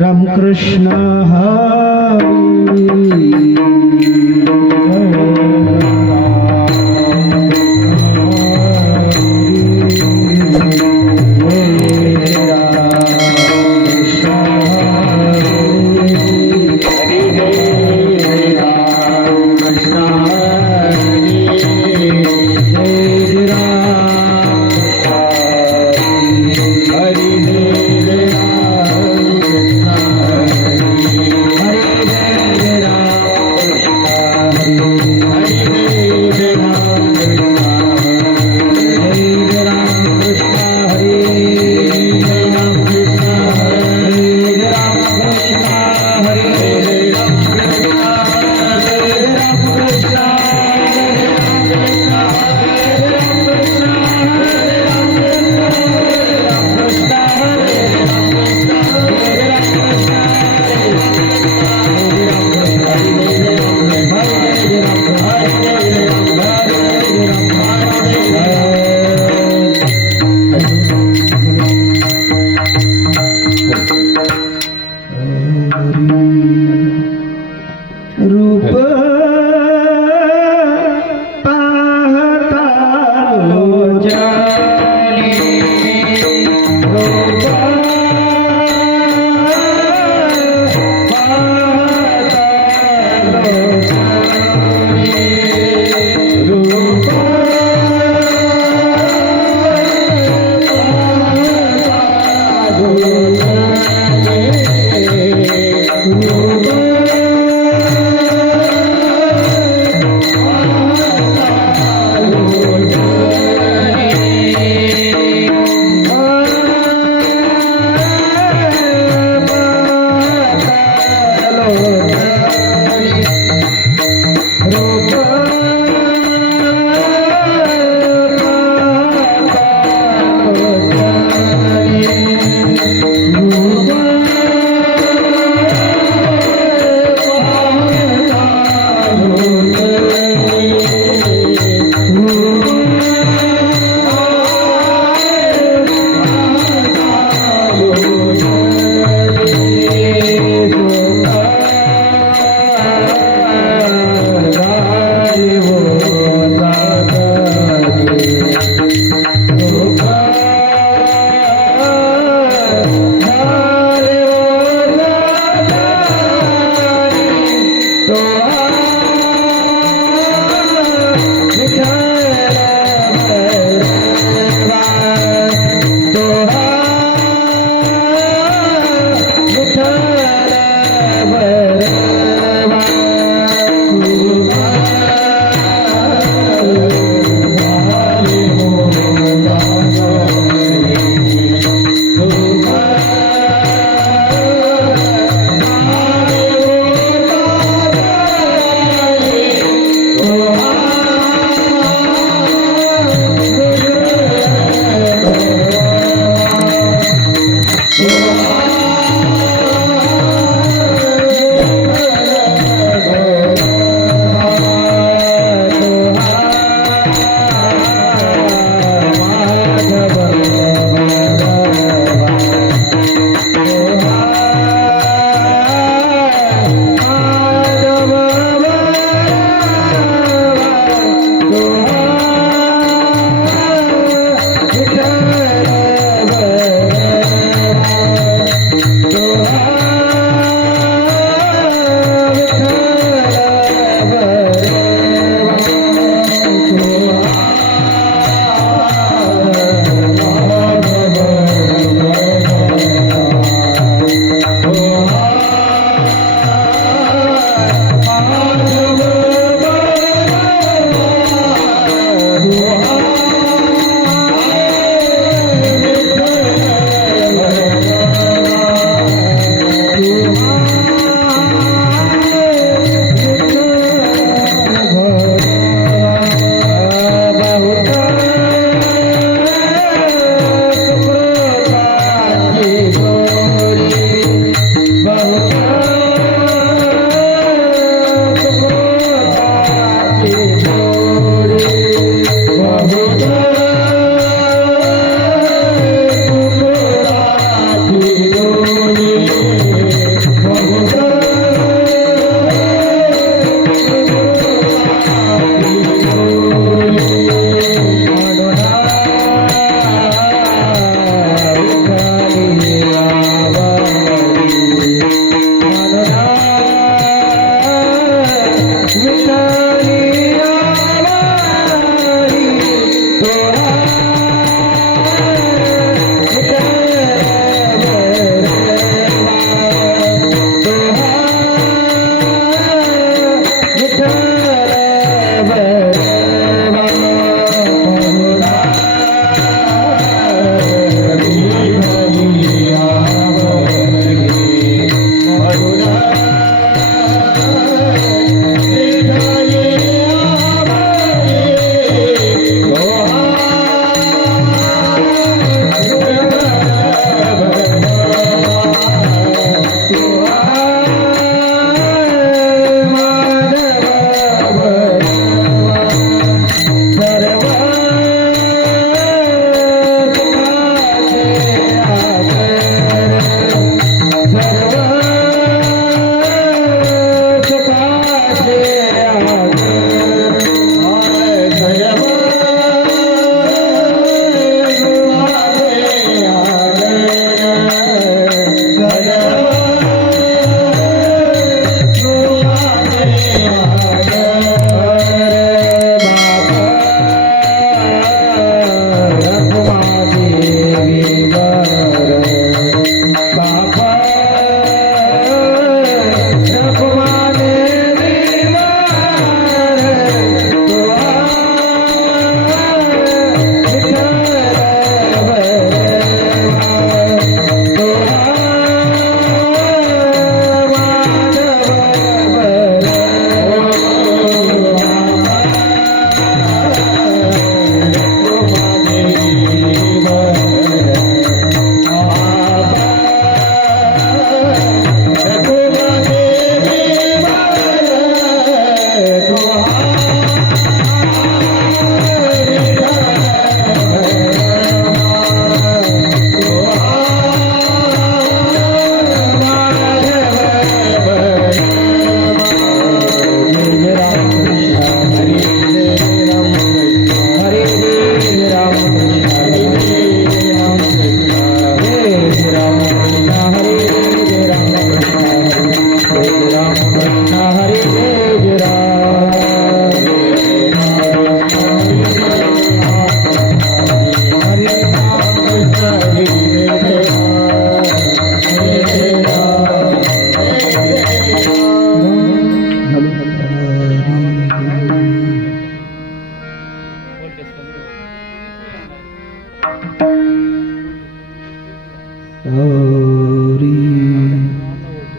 रामकृष्ण हरी रूप पाहता लोचनी रूप पाहता लोचनी रूप पाहता लोचनी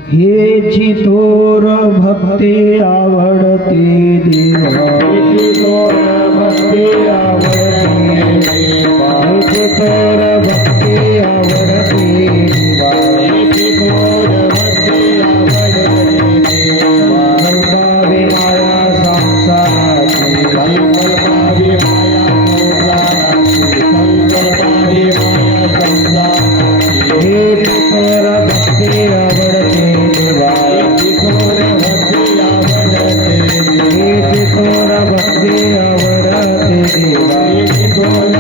हेची थोर भक्ती आवडते देवा, हेची थोर भक्ती आवडते देवा, हेची थोर भक्ती आवडते देवा, हेची थोर भक्ती आवडते देवा. संभावे माया संसाराची, संकल्पावी माया संसाराची, संकल्पावी माया संसाराची. हेची थोर भक्ती आवडते देवा, हेची थोर भक्ती आवडते देवा, हेची थोर भक्ती आवडते देवा, हेची थोर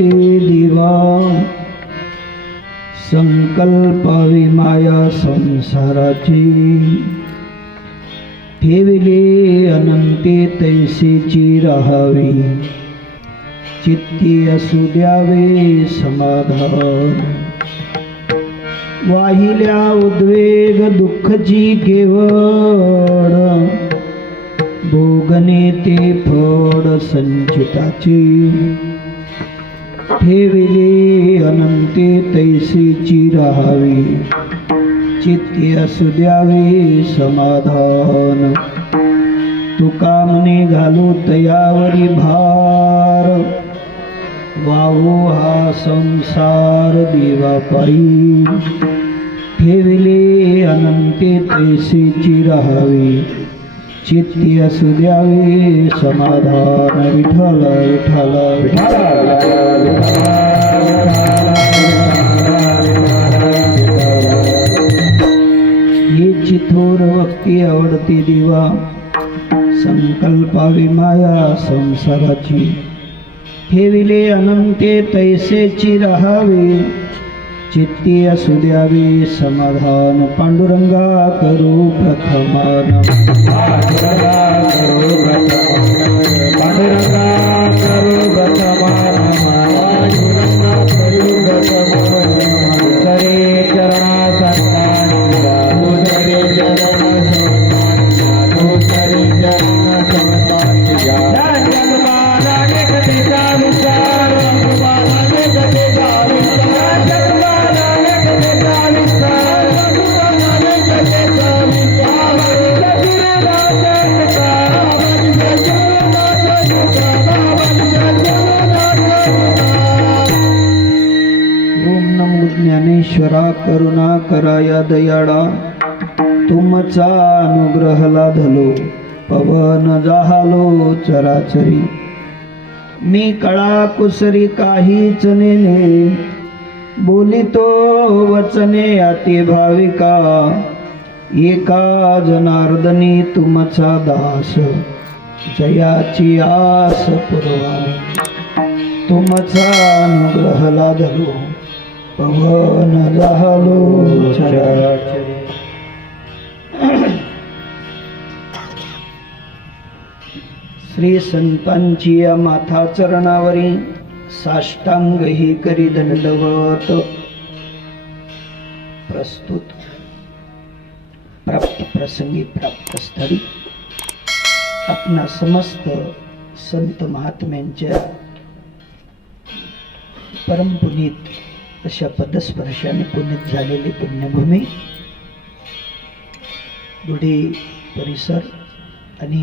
आवडते देवा संकल्पावी माया संसाराची ठेविले अनंते तैसेची राहावी चित्ती असू द्यावे समाधान वाहिल्या उद्वेग दुःखची केवळ भोगणे ते फळ संचिताची ठेविले अनंते तैसेची राहावी चित्ती असू द्यावे समाधान तुका म्हणे घालू तयावरी भार वाहू हा संसार देवापायी ठेविले अनंते तैसेची राहावी चित्ती असू द्यावे समाधान विठ्ठल विठ्ठल हे चिथोर भक्ती आवडते देवा संकल्पावी माया संसाराची ठेविले अनंते तैसेची राहावे चित्ती असू द्यावे समाधान पांडुरंगा करू प्रथमान पांडुरंगा करू प्रथमान करे चरणा ज्ञानेश्वरा करुणा कराया दयाळा तुमचा अनुग्रह लाधलो पवन जाहालो चराचरी मी कळा कुसरी काहीच नेले बोलितो वचने अति भाविका एका जनार्दनी तुमचा दास जयाची आस पुरवावी तुमचा अनुग्रह लाधलो पवन जाहलो चराचरी श्री संतांची या माथा चरणावरी साष्टांग ही करी दंडवत प्रस्तुत प्राप्त प्रसंगी प्राप्त स्थळी आपणा समस्त संत महात्म्यांच्या परमपुनीत अशा पदस्पर्शाने पुनीत झालेली पुण्यभूमी दुढे परिसर आणि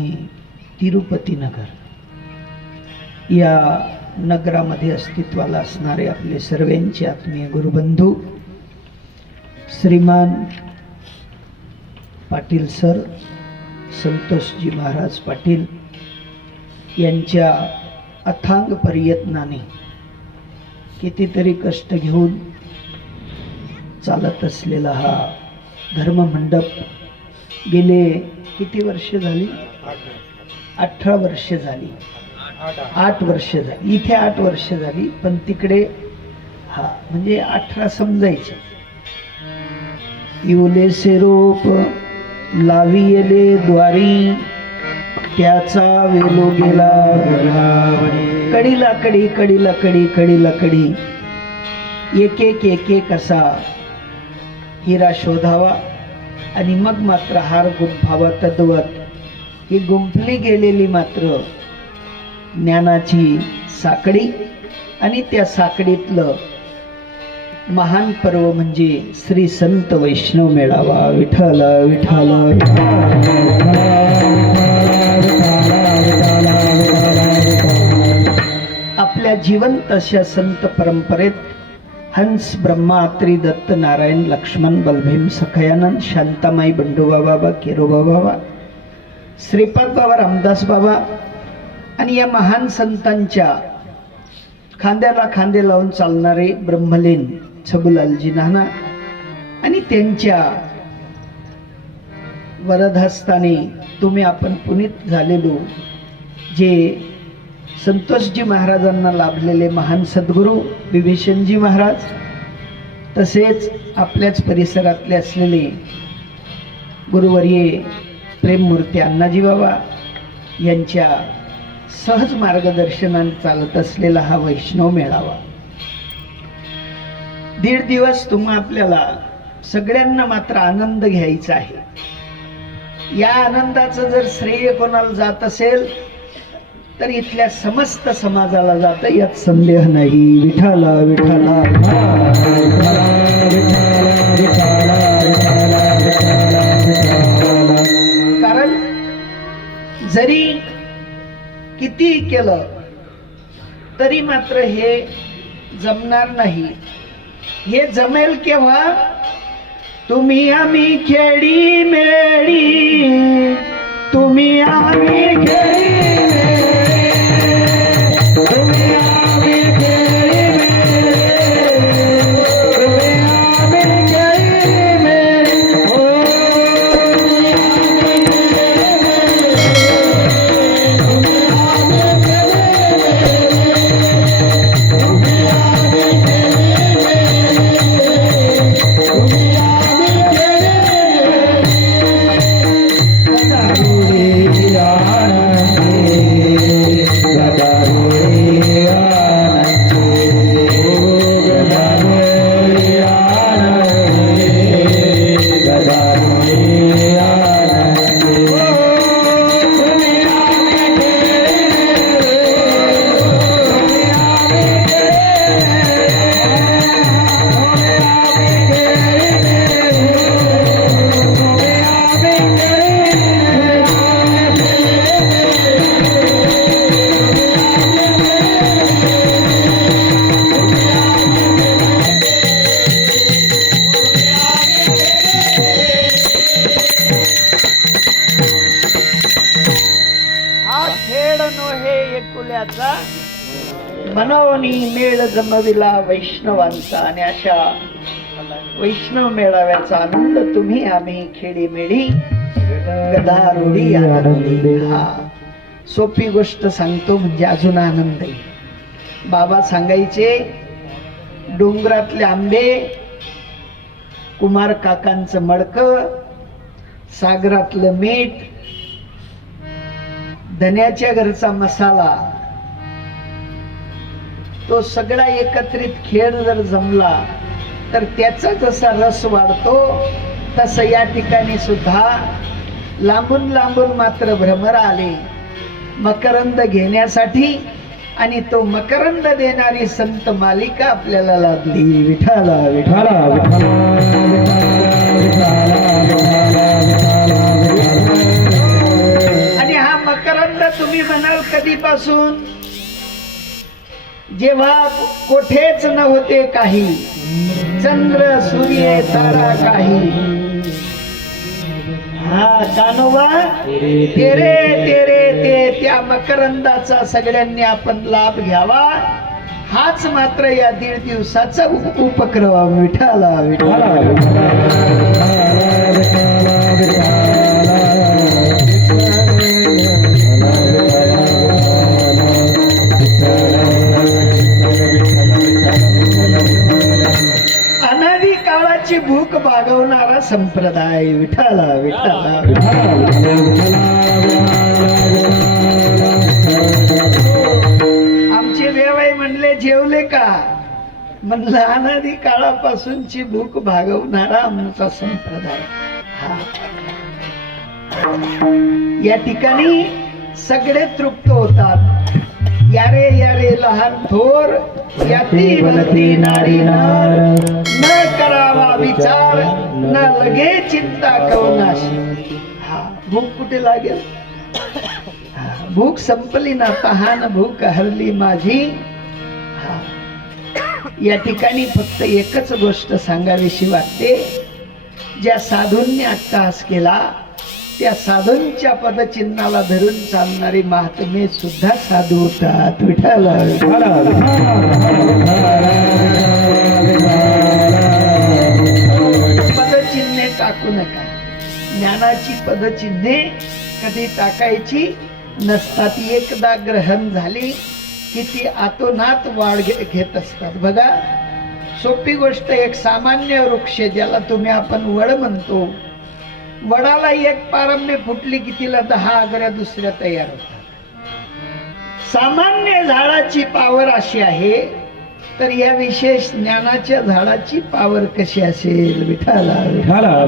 तिरुपती नगर या नगरामध्ये अस्तित्वाला असणारे आपले सर्वांचे आत्मीय गुरुबंधू श्रीमान पाटील सर संतोषजी महाराज पाटील यांच्या अथांग प्रयत्नाने कितीतरी कष्ट घेऊन चालत असलेला हा धर्ममंडप गेले किती वर्ष झाली 18 वर्ष झाली 8 वर्ष झाली इथे 8 वर्ष झाली पण तिकडे हा म्हणजे 18 समजायचे इवलेसे रोप लावियले द्वारी त्याचा वेलो गेला कडीला कडी कडीला कडी कडीला कडी एक एक एक एक असा हिरा शोधावा आणि मग मात्र हार गुंफावा तद्वत ही गुंफली गेलेली मात्र ज्ञानाची साकडी आणि त्या साकडीतलं महान पर्व म्हणजे श्री संत वैष्णव मेळावा विठ्ठल विठ्ठल आपल्या जिवंत अशा संत परंपरेत हंस ब्रह्मात्री दत्त नारायण लक्ष्मण बलभीम सखयानंद शांतामाई बंडोबा बाबा केरोबा बाबा श्रीपाद बाबा रामदास बाबा आणि या महान संतांच्या खांद्याला खांदे लावून चालणारे ब्रह्मलीन छबुलालजी नाना आणि त्यांच्या वरदहस्ताने तुम्ही आपण पुनीत झालेलो जे संतोषजी महाराजांना लाभलेले महान सद्गुरू विभीषणजी महाराज, तसेच आपल्याच परिसरातले असलेले गुरुवर्ये प्रेममूर्ती अण्णाजी बाबा यांच्या सहज मार्गदर्शनाने चालत असलेला हा वैष्णव मेळावा. 1.5 दिवस तुम्हा आपल्याला सगळ्यांना मात्र आनंद घ्यायचा आहे. या आनंदाचं जर श्रेय कोणाला जात असेल तर इथल्या समस्त समाजाला जात, यात संदेह नाही. विठाला विठाला कारण जरी किती केलं तरी मात्र हे जमणार नाही. हे जमेल केव्हा? तुम्ही आम्ही खेडी मेळी, तुम्ही आम्ही खेडी मनोनी मेळ जमविला वैष्णवांचा. आणि अशा वैष्णव मेळाव्याचा आनंद तुम्ही आम्ही खेडी मेळी गदारोडी आनंदी. हा सोपी गोष्ट सांगतो म्हणजे अजून आनंद आहे. बाबा सांगायचे, डोंगरातले आंबे, कुमार काकांचं मडकं, सागरातलं मीठ, धन्याच्या घरचा मसाला, तो सगळा एकत्रित खेळ जर जमला तर त्याचा जसा रस वाढतो तसं या ठिकाणी सुद्धा लांबून लांबून मात्र भ्रमर आले मकरंद घेण्यासाठी. आणि तो मकरंद देणारी संत मालिका आपल्याला लाभली. विठाला विठाला आणि हा मकरंद तुम्ही म्हणाल कधीपासून? जेव्हा कोठेच नव्हते काही, चंद्र सूर्य तारा काही. हा कानोबा तेरे तेरे ते, त्या मकरंदाचा सगळ्यांनी आपण लाभ घ्यावा. हाच मात्र या 1.5 दिवसाचा उपक्रम. विठाला विठाला अनादी काळाची भूक भागवणारा संप्रदाय. विठाला विठाला आमचे देवाई म्हणले जेवले का? म्हणलं अनादी काळापासूनची भूक भागवणारा आमचा संप्रदाय. या ठिकाणी सगळे तृप्त होतात. यारे यारे लहान थोर, याती भलती नारी नार, न करावा विचार, न लगे चिंता कवनाशी. हा भूक कुठे लागेल? भूक संपली ना, तहान भूक हरली माझी. या ठिकाणी फक्त एकच गोष्ट सांगावीशी वाटते. ज्या साधूंनी अट्टहास केला त्या साधूंच्या पदचिन्हाला धरून चालणारे महात्मे सुद्धा साधू होतात. विठाला पदचिन्हे टाकू नका. ज्ञानाची पदचिन्हे कधी टाकायची नसतात, एकदा ग्रहण झाली की ती आतोनात वाढ घेत असतात. बघा, सोपी गोष्ट, एक सामान्य वृक्ष ज्याला तुम्ही आपण वड म्हणतो, वडाला एक पारंबी फुटली की तिला 10 आगऱ्या दुसऱ्या तयार होतात. सामान्य झाडाची पावर अशी आहे, तर या विशेष ज्ञानाच्या झाडाची पावर कशी असेल? विठाला विठाला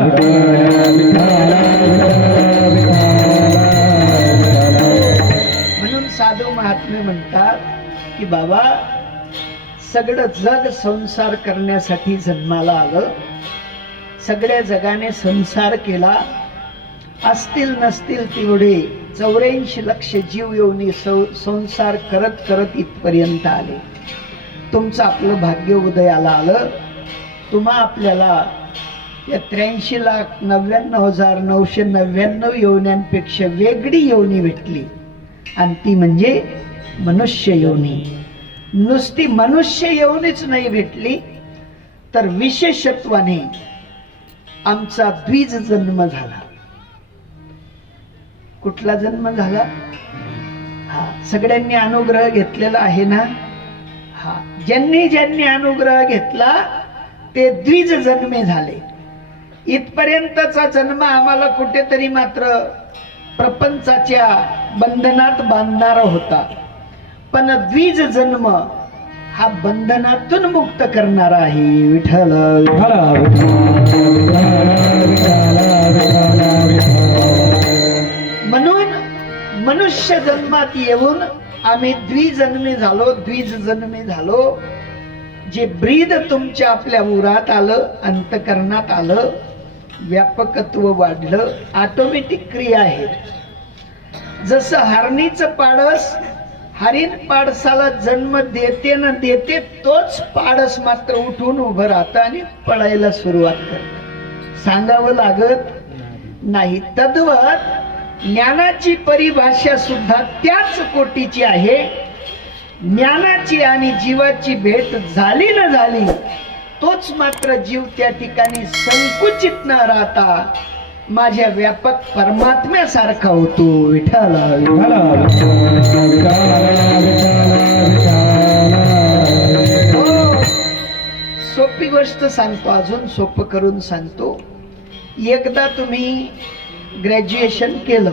म्हणून साधू महात्मे म्हणतात की बाबा, सगळं जग संसार करण्यासाठी जन्माला आलं. सगळ्या जगाने संसार केला. असतील नसतील तेवढे 84 लक्ष जीव योनी संसार करत करत इथपर्यंत आले. तुमचं आपलं भाग्य उदयाला आलं. तुम्हा आपल्याला या 83,99,999 योन्यांपेक्षा वेगळी योनी भेटली, आणि ती म्हणजे मनुष्य योनी. नुसती मनुष्य योनीच नाही भेटली, तर विशेषत्वाने आमचा द्विज जन्म झाला. कुठला जन्म झाला? हा, सगळ्यांनी अनुग्रह घेतलेला आहे ना. हा, ज्यांनी ज्यांनी अनुग्रह घेतला ते द्विज जन्मे झाले. इथपर्यंतचा जन्म आम्हाला कुठेतरी मात्र प्रपंचाच्या बंधनात बांधणारा होता, पण द्विज जन्म हा बंधनातून मुक्त करणारा आहे. विठ्ठल म्हणून मनुष्य जन्मात येऊन आम्ही द्विजन्मी झालो. जे ब्रीद तुमच्या आपल्या उरात आलं, अंतकरणात आलं, व्यापकत्व वाढलं. ऑटोमॅटिक क्रिया आहे. जसं हरणीचं पाडस हरिण पाडसाला जन्म देते ना देते, तोच पाडस मात्र उठून उभं राहतं आणि पळायला सुरुवात करतं. सांगावं लागत नाही. तद्वत ज्ञानाची परिभाषा सुद्धा त्याच कोटीची आहे. ज्ञानाची आणि जीवाची भेट झाली न झाली, तोच मात्र जीव त्या ठिकाणी संकुचित न राहता माझ्या व्यापक परमात्म्यासारखा होतो. विठ्ठला सोपी गोष्ट सांगतो, अजून सोपं करून सांगतो. एकदा तुम्ही ग्रॅज्युएशन केलं,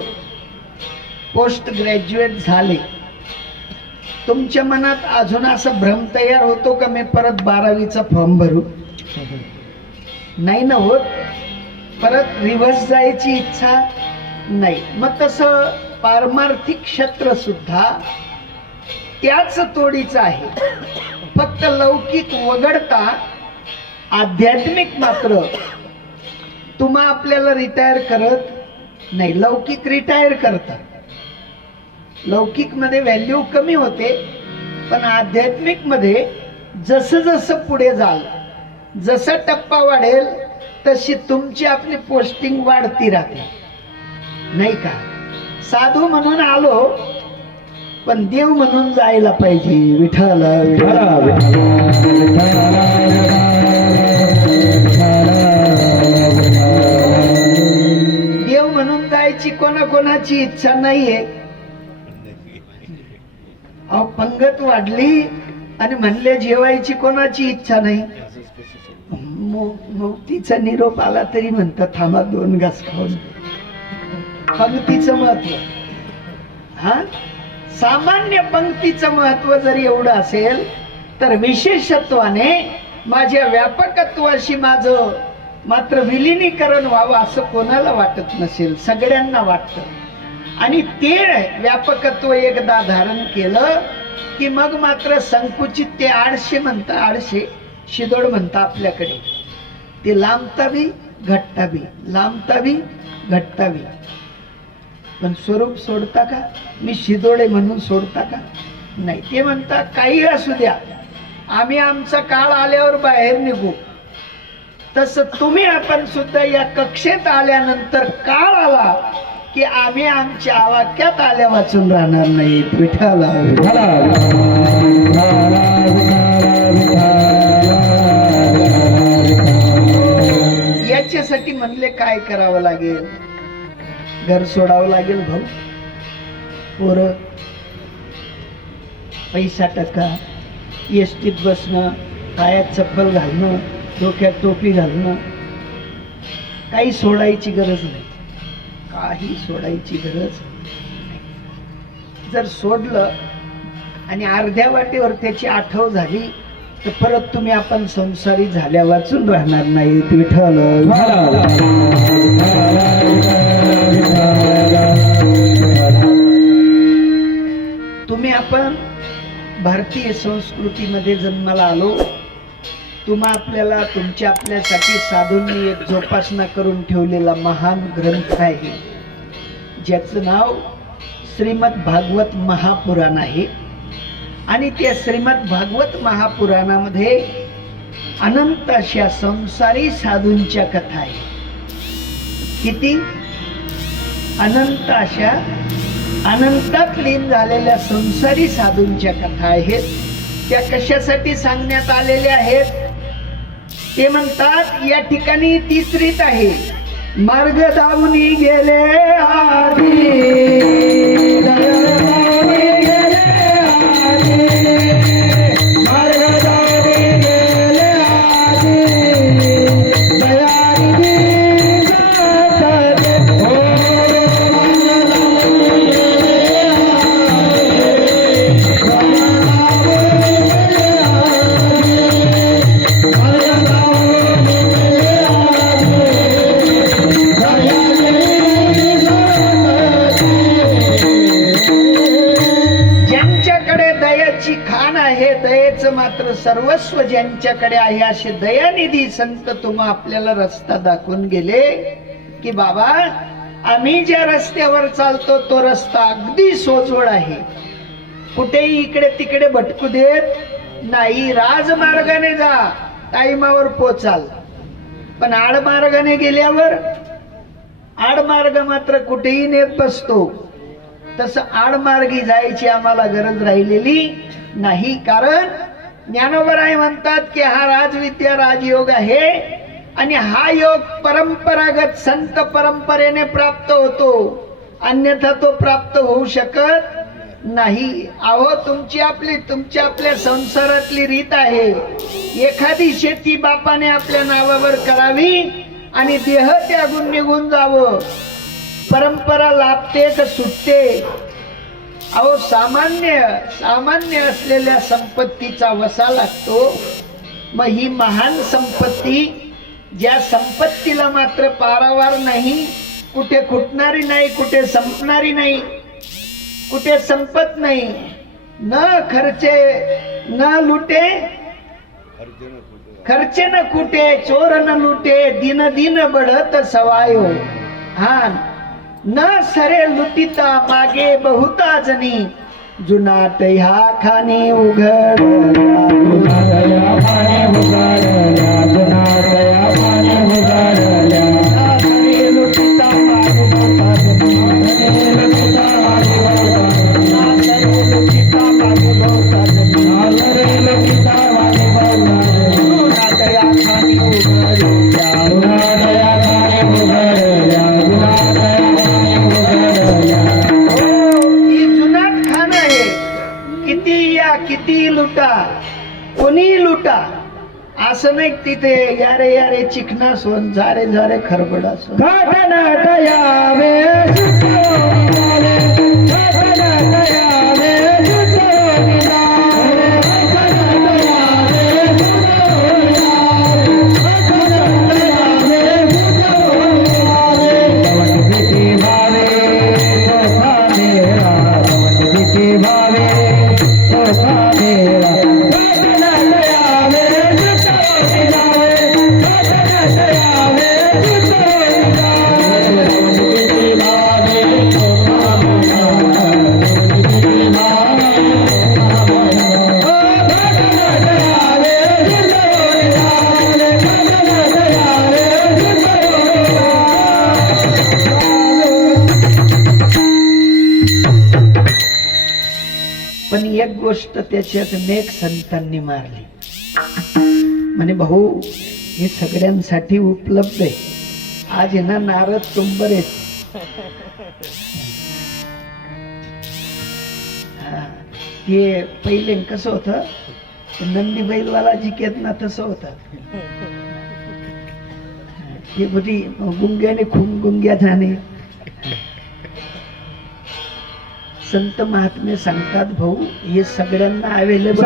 पोस्ट ग्रॅज्युएट झाले, तुमच्या मनात अजून असा भ्रम तयार होतो का मी परत 12वीचा फॉर्म भरू? नाही ना होत. परत रिव्हर्स जायची इच्छा नाही. मग तसं पारमार्थिक क्षेत्र सुद्धा त्याच तोडीचं आहे. फक्त लौकिक वगळता आध्यात्मिक मात्र तुम्हा आपल्याला रिटायर करत नाही. लौकिक रिटायर करतात. लौकिक मध्ये व्हॅल्यू कमी होते, पण आध्यात्मिक मध्ये जसं जसं पुढे जाल, जसा टप्पा वाढेल तशी तुमची आपली पोस्टिंग वाढती राहते, नाही का? साधू म्हणून आलो, पण देव म्हणून जायला पाहिजे. विठ्ठल देव म्हणून जायची कोणाकोणाची इच्छा नाहीये. अहो, पंगत वाढली आणि म्हणले जेवायची कोणाची इच्छा नाही. मुक्तीचा निरोप आला तरी म्हणतात थांबा 2 घास खाऊन. पंक्तीचं महत्व, हा सामान्य पंक्तीचं महत्व जर एवढं असेल, तर विशेषत्वाने माझ्या व्यापकत्वाशी माझं मात्र विलिनीकरण व्हावं असं कोणाला वाटत नसेल, सगळ्यांना वाटतं. आणि ते व्यापकत्व एकदा धारण केलं की मग मात्र संकुचित, ते आडशे म्हणता, आडशे शिदोड म्हणता आपल्याकडे. ते लांबता बी घट्टा बी, लांबता बी घट्टा बी. पण स्वरूप सोडता का? मी शिदोडे म्हणून सोडता का? नाही. ते म्हणता काही असू द्या, आम्ही आमचा काळ आल्यावर बाहेर निघू. तसं तुम्ही आपण सुद्धा या कक्षेत आल्यानंतर काळ आला की आम्ही आमच्या आवाक्यात आल्या वाचून राहणार नाहीत. विठ्ठला याच्यासाठी म्हणले काय करावं लागेल? घर सोडावं लागेल भाऊ. पोरं पैसा टका, एसटीत बसणं, पायात चप्पल घालणं, डोक्यात टोपी घालणं, काही सोडायची गरज नाही, काही सोडायची गरज नाही. जर सोडलं आणि अर्ध्या वाटेवर त्याची आठव झाली तर परत तुम्ही आपण संसारी झाल्या वाचून राहणार नाही. विठ्ठल तुम्ही आपण भारतीय संस्कृतीमध्ये जन्माला आलो. तुम्हा आपल्याला तुमच्या आपल्यासाठी साधूंनी एक जोपासना करून ठेवलेला महान ग्रंथ आहे, ज्याचं नाव श्रीमद भागवत महापुराण आहे. आणि त्या श्रीमद भागवत महापुराणामध्ये अनंत अशा संसारी साधूंच्या कथा आहे. किती अनंत अशा अनंतात लीन झालेल्या संसारी साधूंच्या कथा आहेत. त्या कशासाठी सांगण्यात आलेल्या आहेत ते म्हणतात. या ठिकाणी तिसरीत आहे, मार्ग दावूनी गेले आधी, मात्र सर्वस्व ज्यांच्याकडे आहे असे दयानिधी संत तुम्हा आपल्याला रस्ता दाखवून गेले की बाबा आम्ही ज्या रस्त्यावर चालतो तो रस्ता अगदी सोजवळ आहे, कुठेही इकडे तिकडे भटकू देत नाही. राजमार्गाने जा, टाइमावर पोचाल. पण आडमार्गाने गेल्यावर आडमार्ग मात्र कुठेही नेत बसतो. तसं आडमार्गी जायची आम्हाला गरज राहिलेली नाही. कारण ज्ञानोबराय म्हणतात की हा राजविद्या राजयोग आहे आणि हा योग परंपरागत संत परंपरेने प्राप्त होतो, अन्यथा तो प्राप्त होऊ शकत नाही. अहो तुमच्या आपल्या संसारातली रीत आहे, एखादी शेती बापाने आपल्या नावावर करावी आणि देह त्यागून निघून जावं. परंपरा लाभते का सुटते? अहो सामान्य असलेल्या संपत्तीचा वसा लागतो. मग ही महान संपत्ती, ज्या संपत्तीला मात्र पारावार नाही, कुठे खुटणारी नाही, कुठे संपणारी नाही, कुठे संपत नाही. न खर्चे न लुटे, खर्चे न कुटे, चोर न लुटे, दिन दिन बढ़त सवायो. हा न सरे लुटिता मागे बहुता जनी, जुनाट ह्या खाने किती लुटा, कोणी लुटा, असं नाही. तिथे यारे यारे चिकना सोन, झारे झारे खरबडा सोन. पण एक गोष्ट त्याच्यात नेक संतांनी मारली, म्हणे भाऊ हे सगळ्यांसाठी उपलब्ध आहे. आज आहे ना नारद तुंबर आहेत, हा, ते पहिले कसं होतं, नंदी बैलवाला जिकेत ना तसं होतं. ते बुधी गुंग्याने खून गुंग्या जाणे. संत महात्मे सांगतात भाऊ, हे सगळ्यांना अवेलेबल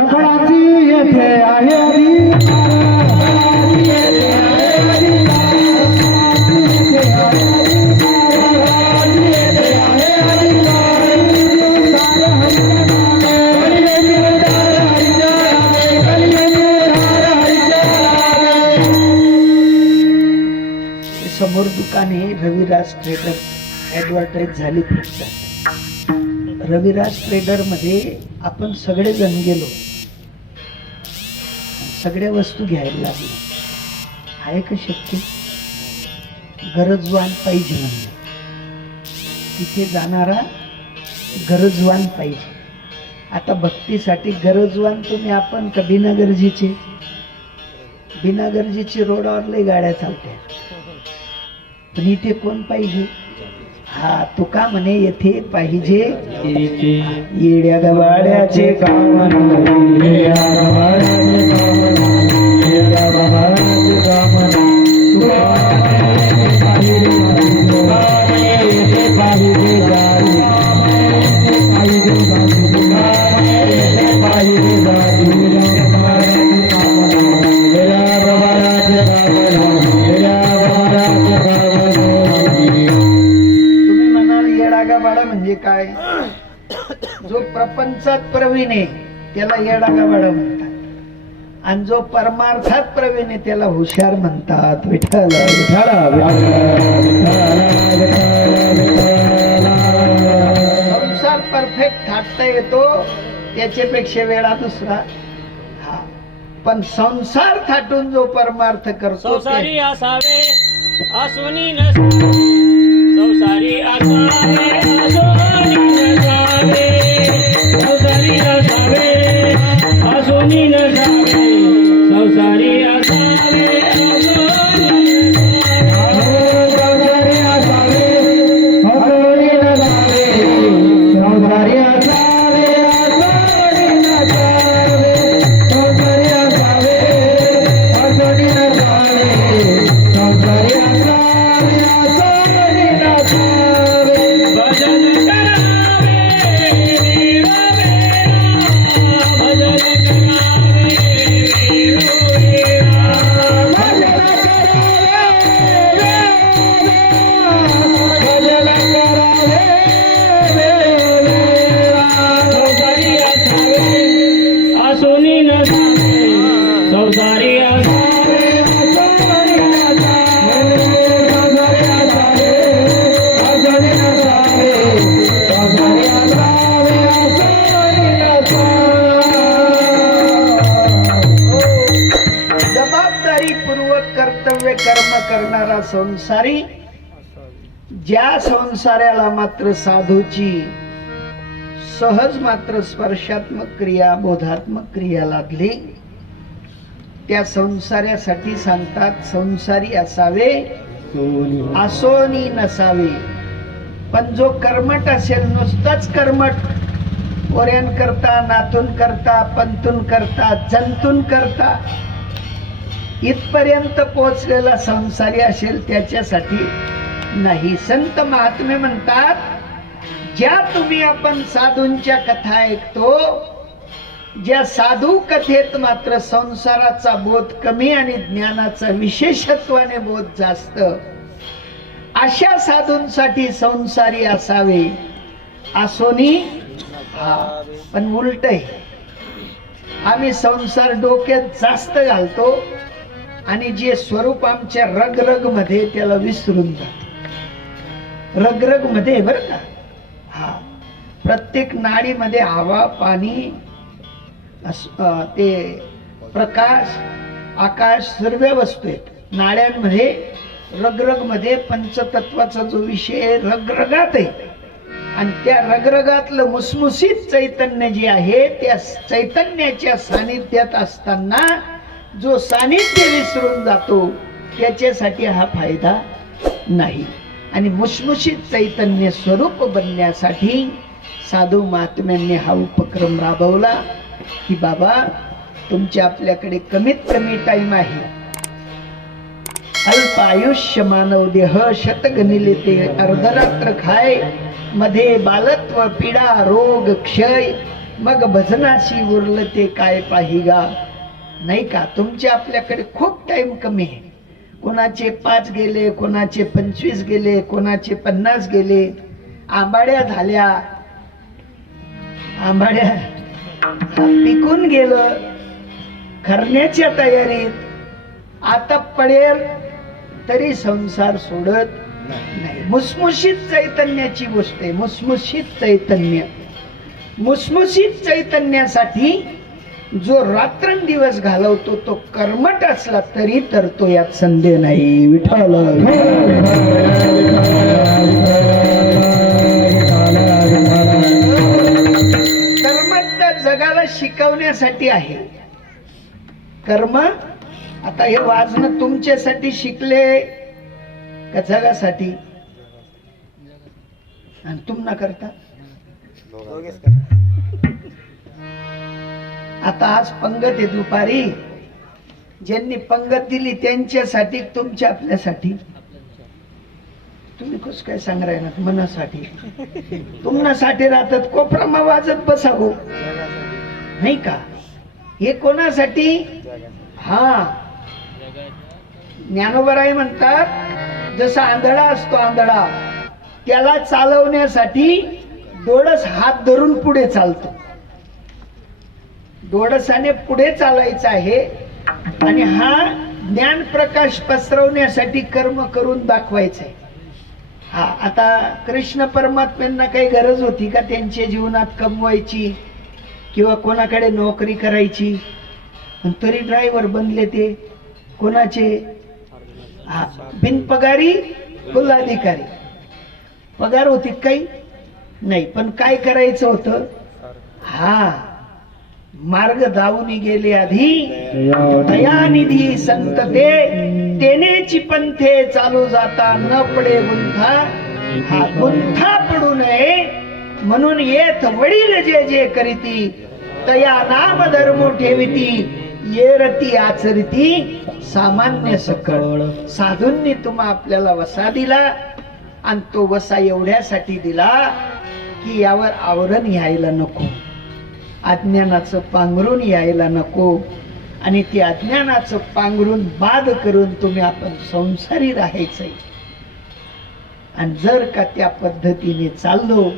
समोर दुकान आहे रविराज ट्रेडर्स, ऍडव्हर्टाईज झाली फक्त. रविराज ट्रेडर मध्ये आपण सगळेजण गेलो, सगळ्या वस्तू घ्यायला लागलो. आहे का शक्य? गरजवान पाहिजे म्हणजे तिथे जाणारा गरजवान पाहिजे. आता भक्तीसाठी गरजवान तुम्ही आपण का बिना गरजेचे? बिना गरजेचे रोडावर लय गाड्या चालत्या, पण इथे कोण पाहिजे? हा, तुका म्हणे येथे पाहिजे येड्या गवाड्याचे काम. म्हणजे काय? जो प्रपंचात प्रवीण आहे त्याला येडागाबाडा म्हणतात, आणि जो परमार्थात प्रवीण आहे त्याला हुशार म्हणतात. विठ्ठल संसार परफेक्ट थाटता येतो, त्याच्यापेक्षा वेळा दुसरा. हा, पण संसार थाटून जो परमार्थ करतो संसारी असावे आसुनी नसावे, संसारी असावे संसारी असावे आसुनी नसावे, संसारी असावे करणारा संसारी, ज्या संसाराला मात्र साधूची सहज मात्र स्पर्शात्मक क्रिया बोधात्मक क्रिया लागली, त्या संसारासाठी सांगतात संसारी असावे आसोनी नसावे. पण जो कर्मठ असेल, नुसताच कर्मठ, पोऱ्यान करता, नातून करता, पंतून करता, जंतून करता, इथपर्यंत पोहोचलेला संसारी असेल त्याच्यासाठी नाही. संत महात्मे म्हणतात, ज्या तुम्ही आपण साधूंच्या कथा ऐकतो, ज्या साधू कथेत मात्र संसाराचा बोध कमी आणि ज्ञानाचा विशेषत्वाने बोध जास्त, अशा साधूंसाठी संसारी असावे आसोनी. हा, पण उलट आहे, आम्ही संसार डोक्यात जास्त घालतो आणि जे स्वरूप आमच्या रग मध्ये त्याला विसरून जात. रग मध्ये बर का. हा, प्रत्येक नाडीमध्ये हवा, पाणी, ते प्रकाश, आकाश सर्व वस्तू आहेत. नाड्यांमध्ये रग मध्ये पंचतत्वाचा जो विषय रगरगात आहे, आणि त्या रगरगातलं मुसमुसीत चैतन्य जे आहे, त्या चैतन्याच्या सानिध्यात असताना जो सानिध्य विसरून जातो त्याच्यासाठी हा फायदा नाही. आणि मुसमुसीत चैतन्य स्वरूप बनण्यासाठी साधू महात्म्यांनी हा उपक्रम राबवला की बाबा तुमच्या आपल्याकडे कमीत कमी टाइम आहे, अल्प आयुष्य मानव देह शतगणिले ते अर्धरात्र खाय, मध्ये बालत्व पीडा रोग क्षय, मग भजनाशी उरलं ते काय पाहिगा. नाही का, तुमच्या आपल्याकडे खूप टाइम कमी आहे. कोणाचे 5 गेले, कोणाचे 25 गेले, कोणाचे 50 गेले. आंबाड्या झाल्या, आंबाड्या पिकून गेलं, खरण्याच्या तयारीत. आता पडेल तरी संसार सोडत नाही. मुसमुशीत चैतन्याची गोष्ट आहे. मुसमुशीत चैतन्य, मुसमुशीत चैतन्यासाठी जो रात्रंदिवस घालवतो तो कर्मठ असला तरी तर तो यात संदेह नाही. विठ्ठल कर्म तर जगाला शिकवण्यासाठी आहे. कर्म आता हे वाजणं तुमच्यासाठी शिकले का जगासाठी? आणि तुम ना करता. आता आज पंगत आहे दुपारी, ज्यांनी पंगत दिली त्यांच्यासाठी, तुमच्या आपल्यासाठी. तुम्ही कस काय सांग राय ना मनासाठी, तुम्हासाठी राहतात कोपरामा वाजत बसावं नाही का? हे कोणासाठी? हा, ज्ञानोबराय म्हणतात जसा आंधळा असतो, आंधळा त्याला चालवण्यासाठी डोळस हात धरून पुढे चालतो. डोळसाने पुढे चालायचं आहे आणि हा ज्ञान प्रकाश पसरवण्यासाठी कर्म करून दाखवायचं आहे. हा, आता कृष्ण परमात्म्यांना काही गरज होती का त्यांच्या जीवनात कमवायची किंवा कोणाकडे नोकरी करायची? तरी ड्रायव्हर बनले ते कोणाचे? हा, बिनपगारी कुलाधिकारी. पगार होती काही नाही, पण काय करायचं होतं? हा, मार्ग दावून गेले आधी दयानिधी संत ते, तेनेची पंथे चालू जाता न पडे गुंथा. हा, गुंथा पडू नये म्हणून येत वडील जे जे करीती, तया नाम धर्म ठेविती, येरती आचरिती सामान्य सकळ. साधूंनी तुम्हा आपल्याला वसा दिला आणि तो वसा एवढ्यासाठी दिला की यावर आवरण यायला नको, अज्ञानाचं पांघरून यायला नको. आणि ती अज्ञानाचं पांघरून बाद करून तुम्ही आपण संसारी राहायचंय. आणि जर का त्या पद्धतीने चाललो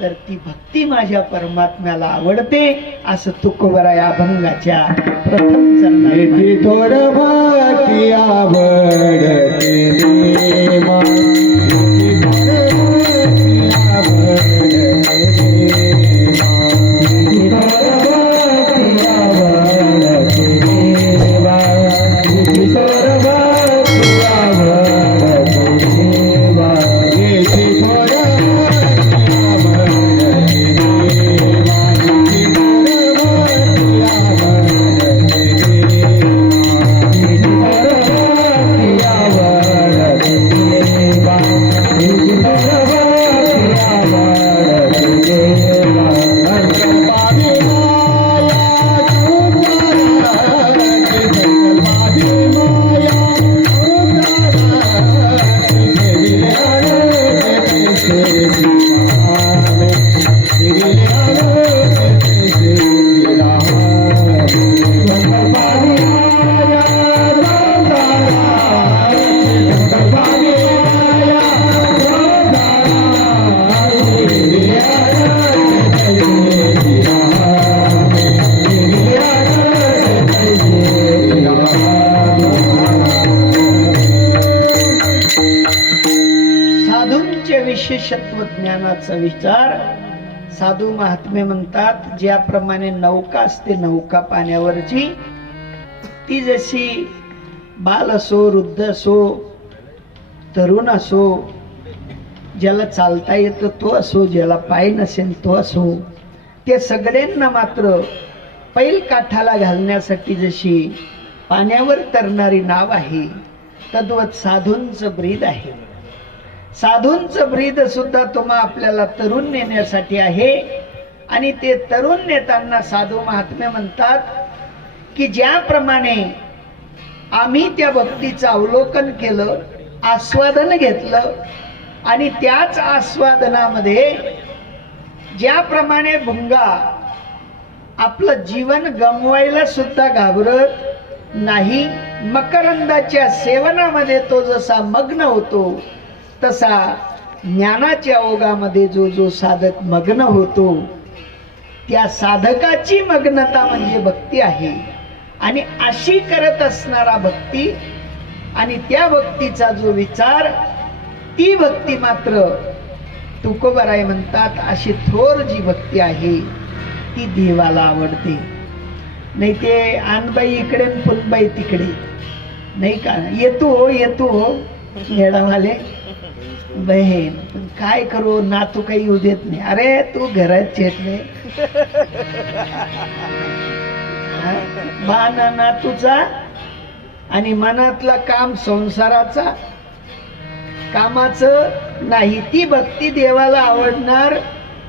तर ती भक्ती माझ्या परमात्म्याला आवडते, असं तुकोबराय अभंगाच्या प्रथम चरणात. थोड भक्ती आवडते देवा, विशेषत्व ज्ञानाचा विचार साधू महात्मे म्हणतात. ज्याप्रमाणे नौका असते, नौका पाण्यावरची, ती जशी बाल असो, वृद्ध असो, तरुण असो, ज्याला चालता येतं तो असो, ज्याला पाय नसेल तो असो, ते सगळ्यांना मात्र पैल काठाला घालण्यासाठी जशी पाण्यावर तरणारी नाव आहे, तद्वत साधूंचं ब्रीद आहे. साधूंचं ब्रीद सुद्धा तुम्हा आपल्याला तरुण नेण्यासाठी आहे. आणि ते तरुण नेताना साधू महात्मे म्हणतात की ज्याप्रमाणे आम्ही त्या भक्तीचं अवलोकन केलं, आस्वादन घेतलं, आणि त्याच आस्वादनामध्ये ज्याप्रमाणे भुंगा आपलं जीवन गमवायला सुद्धा घाबरत नाही, मकरंदाच्या सेवनामध्ये तो जसा मग्न होतो, तसा ज्ञानाच्या ओघामध्ये जो साधक मग्न होतो, त्या साधकाची मग्नता म्हणजे भक्ती आहे. आणि अशी करत असणारा भक्ती आणि त्या भक्तीचा जो विचार, ती भक्ती मात्र तुकोबाराय म्हणतात अशी थोर जी भक्ती आहे ती देवाला आवडते. नाही ते आणबाई इकडे पुनबाई तिकडे, नाही का? येतो हो मेळावाले बहीण, पण काय करू, नातू काही येऊ देत नाही. अरे तू घरात चेतले बाना नातूचा आणि मनातला काम संसाराचा, कामाचं नाही. ती भक्ती देवाला आवडणार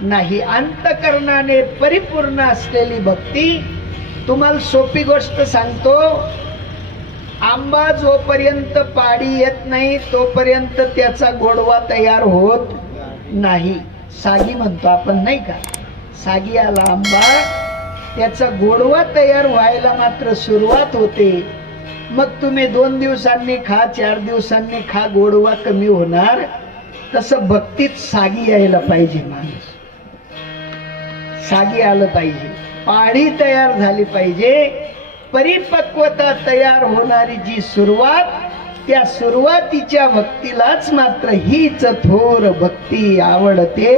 नाही. अंतकरणाने परिपूर्ण असलेली भक्ती, तुम्हाला सोपी गोष्ट सांगतो, आंबा जोपर्यंत पाडी येत नाही तोपर्यंत त्याचा गोडवा तयार होत नाही. सागी म्हणतो आपण, नाही का? सागी आला आंबा, त्याचा गोडवा तयार व्हायला मात्र सुरुवात होते. मग तुम्ही 2 दिवसांनी खा, 4 दिवसांनी खा, गोडवा कमी होणार. तसं भक्तीत सागी यायला पाहिजे. माणूस सागी आलं पाहिजे, पाढी तयार झाली पाहिजे. परिपक्वता तयार होणारी जी सुरुवात, त्या सुरुवातीच्या भक्तीलाच मात्र हीच थोर भक्ती आवडते.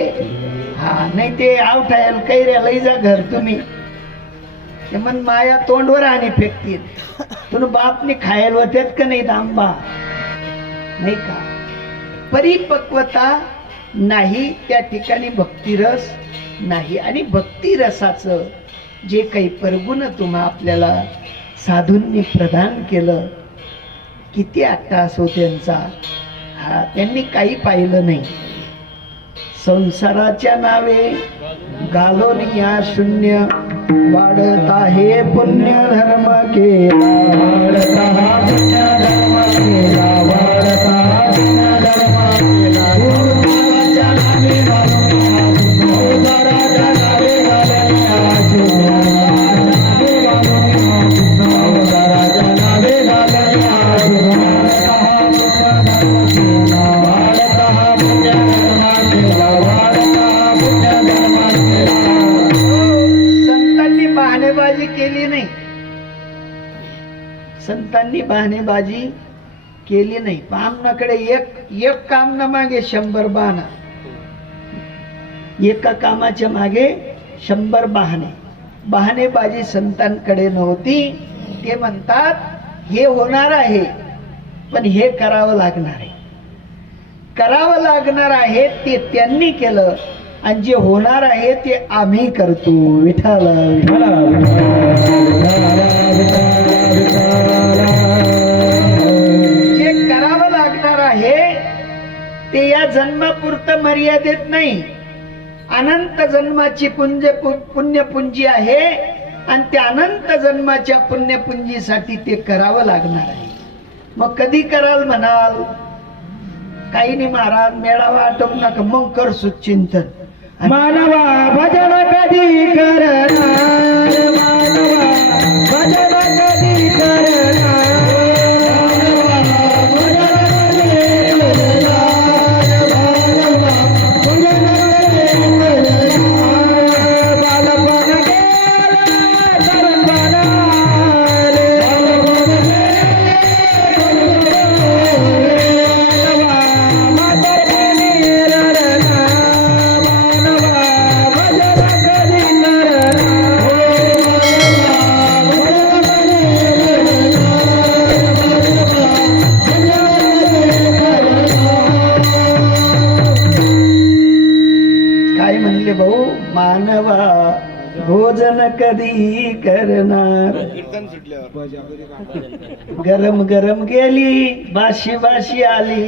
हा, नाही ते आवठायला कैऱ्या लई जा घर तुम्ही, ते मन माया तोंडवर आणि फेकतील. तुला बापने खायला होत्यात का नाही आंबा, नाही का? परिपक्वता नाही, त्या ठिकाणी भक्तिरस नाही. आणि भक्तिरसाचं जे काही परगुण तुम्हा आपल्याला साधूंनी प्रदान केलं, किती अट्टास हो त्यांचा. हा, त्यांनी काही पाहिलं नाही. संसाराच्या नावे घालून या शून्य, वाढत आहे पुण्य धर्म केला, वाढत हा पुण्य धर्म केला, वाढत हा पुण्य धर्म केला. गुरुदेवाच्या नावे घालून या शून्य, उदाराच्या नावे घालून या शून्य, उदाराच्या नावे घालून या शून्य, वाढत हा पुण्य धर्म केला, वाढत हा पुण्य धर्म केला. संतांनी बहाणेबाजी केली नाही, संतांनी बहाणेबाजी केली नाही. आमनाकडे एक काम न मागे 100 बहाणा, एका कामाच्या मागे 100 बहाणे. बहाणेबाजी संतांकडे नव्हती. ते म्हणतात हे होणार आहे, पण हे करावं लागणार आहे, करावं लागणार आहे. ते त्यांनी केलं, आणि जे होणार आहे ते आम्ही करतो. विठ्ठल जे करावं लागणार आहे ते या जन्मापुरतं मर्यादित नाही, अनंत जन्माची पुण्यपुंजी आहे. आणि त्या अनंत जन्माच्या पुण्यपुंजीसाठी ते करावं लागणार आहे. मग कधी कराल म्हणाल? काही नाही महाराज, मेळावा आटोप नका, मग कर सुचिंतन. मानवा भजन कधी करणार, मानवा भजन कधी करणार, मानवा भोजन कधी करणार गरम गरम गेली बाशी बाशी आली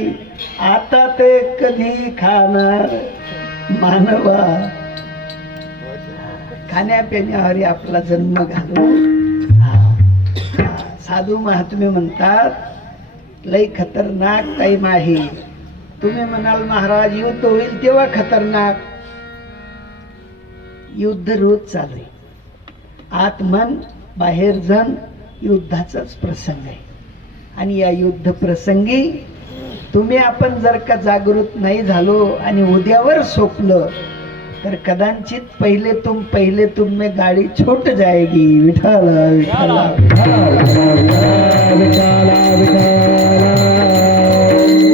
आता ते कधी खाणार मानवा खाण्यापिण्यावर आपला जन्म घालू साधू महात्मे म्हणतात लय खतरनाक टाइम आहे तुम्ही म्हणाल महाराज युद्ध होईल तेव्हा खतरनाक युद्ध रोज चालू आहे आत मन बाहेर जण युद्धाचाच प्रसंग आहे आणि या युद्ध प्रसंगी तुम्ही आपण जर का जागृत नाही झालो आणि उद्यावर सोपलं तर कदाचित पहिले तुम में गाडी छोट जाएगी विठाला विठाला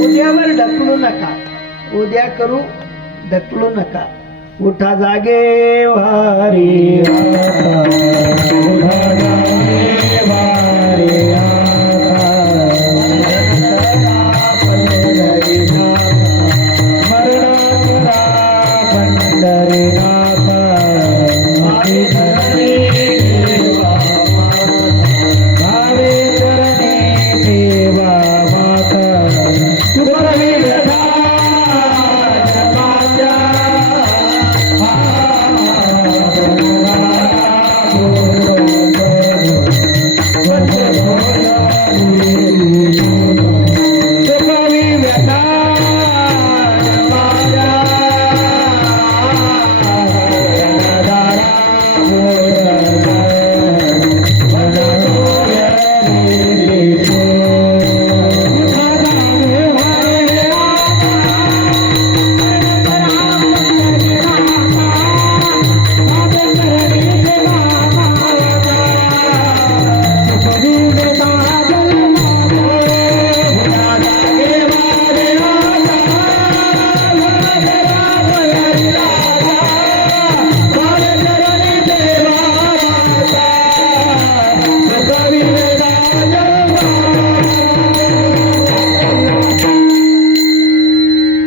उद्यावर ढकलू नका उद्या करू ढकलू नका उठा जागे वारी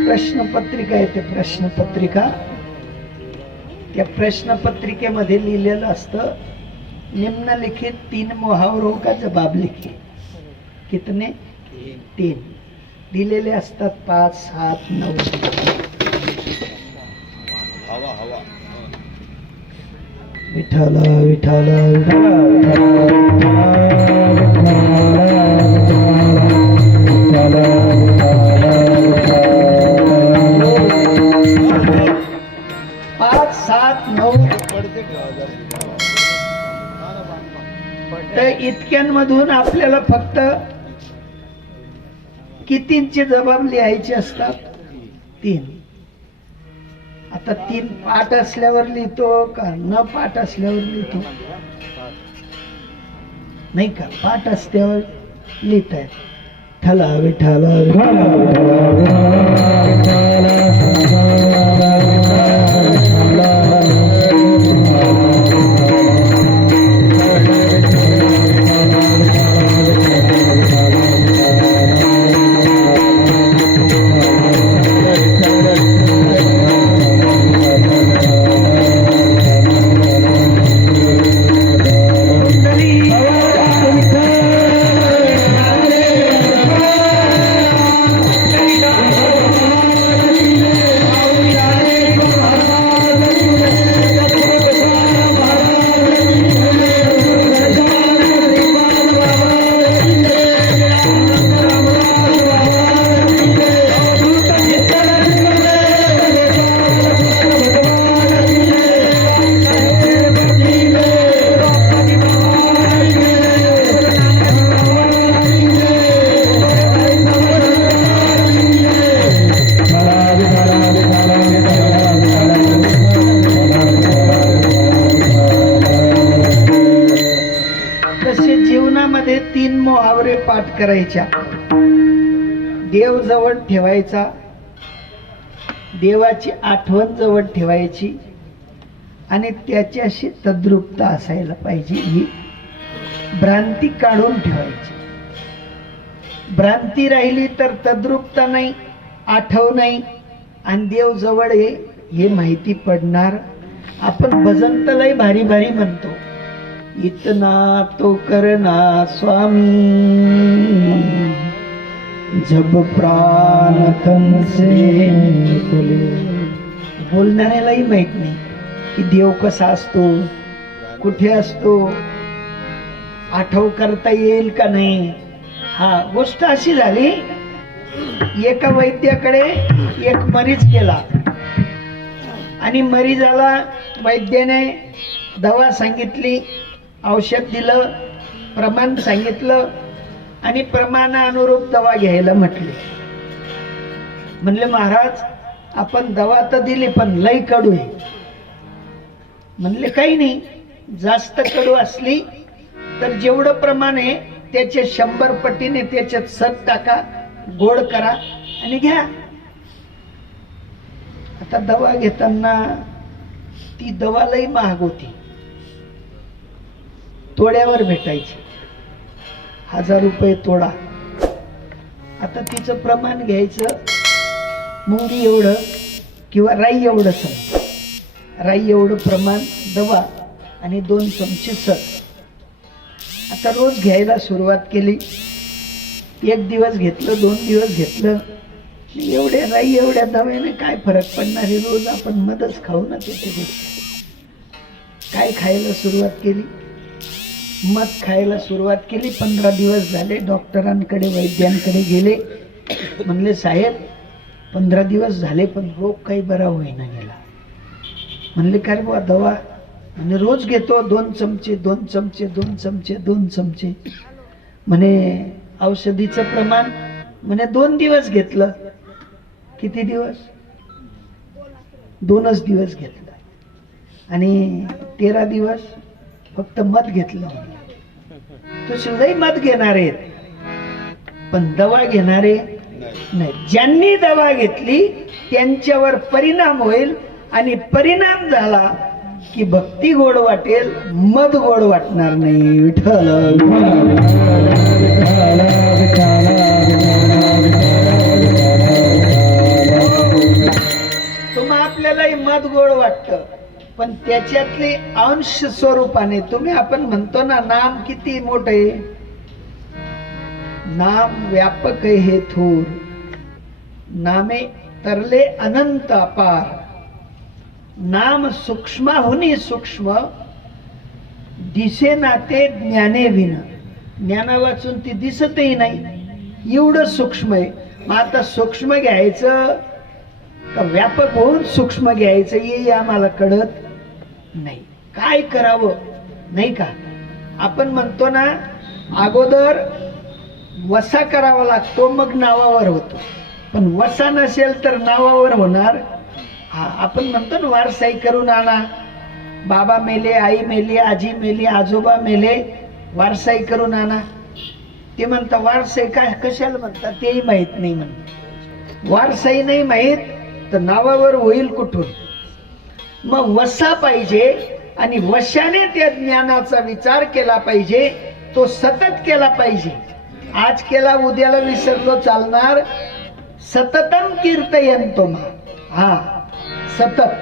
प्रश्नपत्रिका येते प्रश्नपत्रिका त्या प्रश्नपत्रिकेमध्ये लिहिलेलं असतं निम्नलिखित 3 मुहावरों का जवाब लिखिए कितने 3 दिलेले असतात 5 7 9 विठाला विठाला तर इतक्यांमधून आपल्याला फक्त कितींचे जबाब लिहायचे असतात 3 आता 3 पाठ असल्यावर लिहितो का न पाठ असल्यावर लिहितो नाही का पाठ असल्यावर लिहिताय ठला विठाला पाठ करायच्या देव जवळ ठेवायचा देवाची आठवण जवळ ठेवायची आणि त्याच्याशी तद्रुपता असायला पाहिजे ही भ्रांती काढून ठेवायची भ्रांती राहिली तर तद्रुपता नाही आठव नाही आणि देव जवळ हे माहिती पडणार आपण भजन तर लय भारी भारी म्हणतो, इतना तो करना स्वामी जब प्राण तन से निकले. बोलणाऱ्यालाही माहित नाही की देव कसा असतो, कुठे असतो, आठव करता येईल का नाही. हा गोष्ट अशी झाली, एका वैद्याकडे एक मरीज गेला आणि मरीजाला वैद्याने दवा सांगितली, औषध दिलं, प्रमाण सांगितलं आणि प्रमाणानुरूप दवा घ्यायला म्हटले. म्हणले महाराज आपण दवा तर दिली पण लई कडू आहे. म्हणले काही नाही, जास्त कडू असली तर जेवढं प्रमाण आहे त्याचे 100 पटीने त्याच्यात सत टाका, गोड करा आणि घ्या. आता दवा घेताना ती दवा लई महाग होती, तोड्यावर भेटायची, 1000 रुपये तोडा. आता तिचं प्रमाण घ्यायचं मुंगी एवढं किंवा राई एवढं, राई एवढं प्रमाण दवा आणि 2 चमचे सत. आता रोज घ्यायला सुरुवात केली, 1 दिवस घेतलं, 2 दिवस घेतलं, एवढ्या राई एवढ्या दव्याने काय फरक पडणार आहे, रोज आपण मधच खाऊ ना त्याच्यापेक्षा. काय खायला सुरुवात केली, मध खायला सुरुवात केली. 15 दिवस झाले, डॉक्टरांकडे वैद्यांकडे गेले. म्हणले साहेब 15 दिवस झाले पण रोग काही बरा होईना गेला. म्हणले काय बुवा दवा, म्हणजे रोज घेतो 2 चमचे 2 चमचे 2 चमचे 2 चमचे. म्हणे औषधीचं प्रमाण, म्हणे 2 दिवस घेतलं. किती दिवस? 2च दिवस घेतलं आणि 13 दिवस फक्त मध घेतलं. तो सुद्धा मध घेणारे पण दवा घेणारे नाही. ज्यांनी दवा घेतली त्यांच्यावर परिणाम होईल आणि परिणाम झाला की भक्ती गोड वाटेल, मध गोड वाटणार नाही. विठ्ठल तुम्हा आपल्यालाही मध गोड वाटतं पण त्याच्यातले अंश स्वरूपाने तुम्ही, आपण म्हणतो ना नाम किती मोठं आहे, नाम व्यापक आहे हे थोर, नामे तरले अनंत अपार. नाम सूक्ष्माहुनी सूक्ष्म दिसे नाते ज्ञाने विन. ज्ञाना वाचून ती दिसतही नाही, एवढं सूक्ष्म आहे. मग आता सूक्ष्म घ्यायचं का व्यापक होऊन सूक्ष्म घ्यायचं हे आम्हाला कळत नाही. काय करावं नाही का. आपण म्हणतो ना अगोदर वसा करावा लागतो मग नावावर होतो, पण वसा नसेल तर नावावर होणार. हा आपण म्हणतो ना वारसाई करून आणा. बाबा मेले, आई मेली, आजी मेली, आजोबा मेले, वारसाई करून आणा. ते म्हणता वारसाई काय कशाला म्हणतात तेही माहित नाही. म्हणतात वारसाई नाही माहित तर नावावर होईल कुठून. मग वसा पाहिजे आणि वशाने त्या ज्ञानाचा विचार केला पाहिजे, तो सतत केला पाहिजे. आज केला उद्याला विसरलो चालणार. सततम कीर्तयंतो मा. हा सतत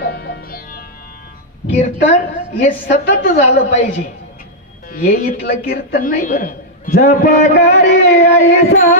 कीर्तन हे सतत झालं पाहिजे. हे इथलं कीर्तन नाही बरं. जपगारी ऐसा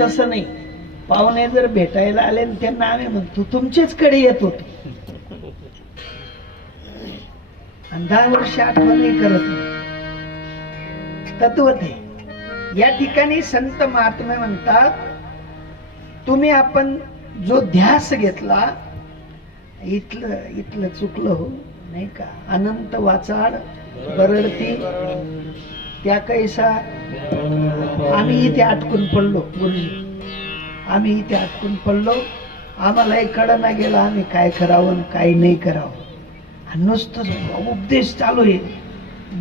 तसं नाही. पाहुणे जर भेटायला आले आणि त्यांना आम्ही म्हणतो तुमचेच कडे येत होतो आणि 10 वर्ष आठवणही करत नाही. तत्वत आहे. या ठिकाणी संत महात्मे म्हणतात तुम्ही आपण जो ध्यास घेतला इथलं चुकलं हो नाही का. अनंत वाचाड बरडती त्या कैसा आम्ही इथे अटकून पडलो गुरुजी. आम्ही इथे अटकून पडलो. आम्हालाही कळना गेलं आम्ही काय करावं आणि काय नाही करावं. आणि नुसतं उपदेश चालू आहे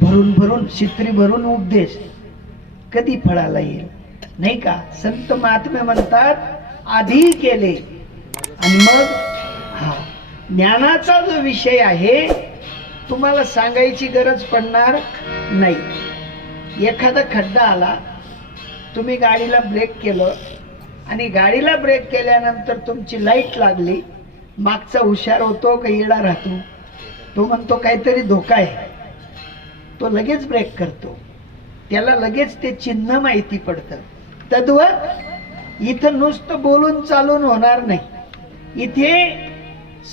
भरून भरून शित्री भरून उपदेश कधी फळाला येईल नाही का. संत महात्मे म्हणतात आधी केले आणि मग हा ज्ञानाचा जो विषय आहे तुम्हाला सांगायची गरज पडणार नाही. एखादा खड्डा आला तुम्ही गाडीला ब्रेक केलं आणि गाडीला ब्रेक केल्यानंतर तुमची लाईट लागली. मागचा हुशार होतो का येडा राहतो. तो म्हणतो काहीतरी धोका आहे. तो लगेच ब्रेक करतो. त्याला लगेच ते चिन्ह माहिती पडतं. तद्वत इथं नुसतं बोलून चालून होणार नाही. इथे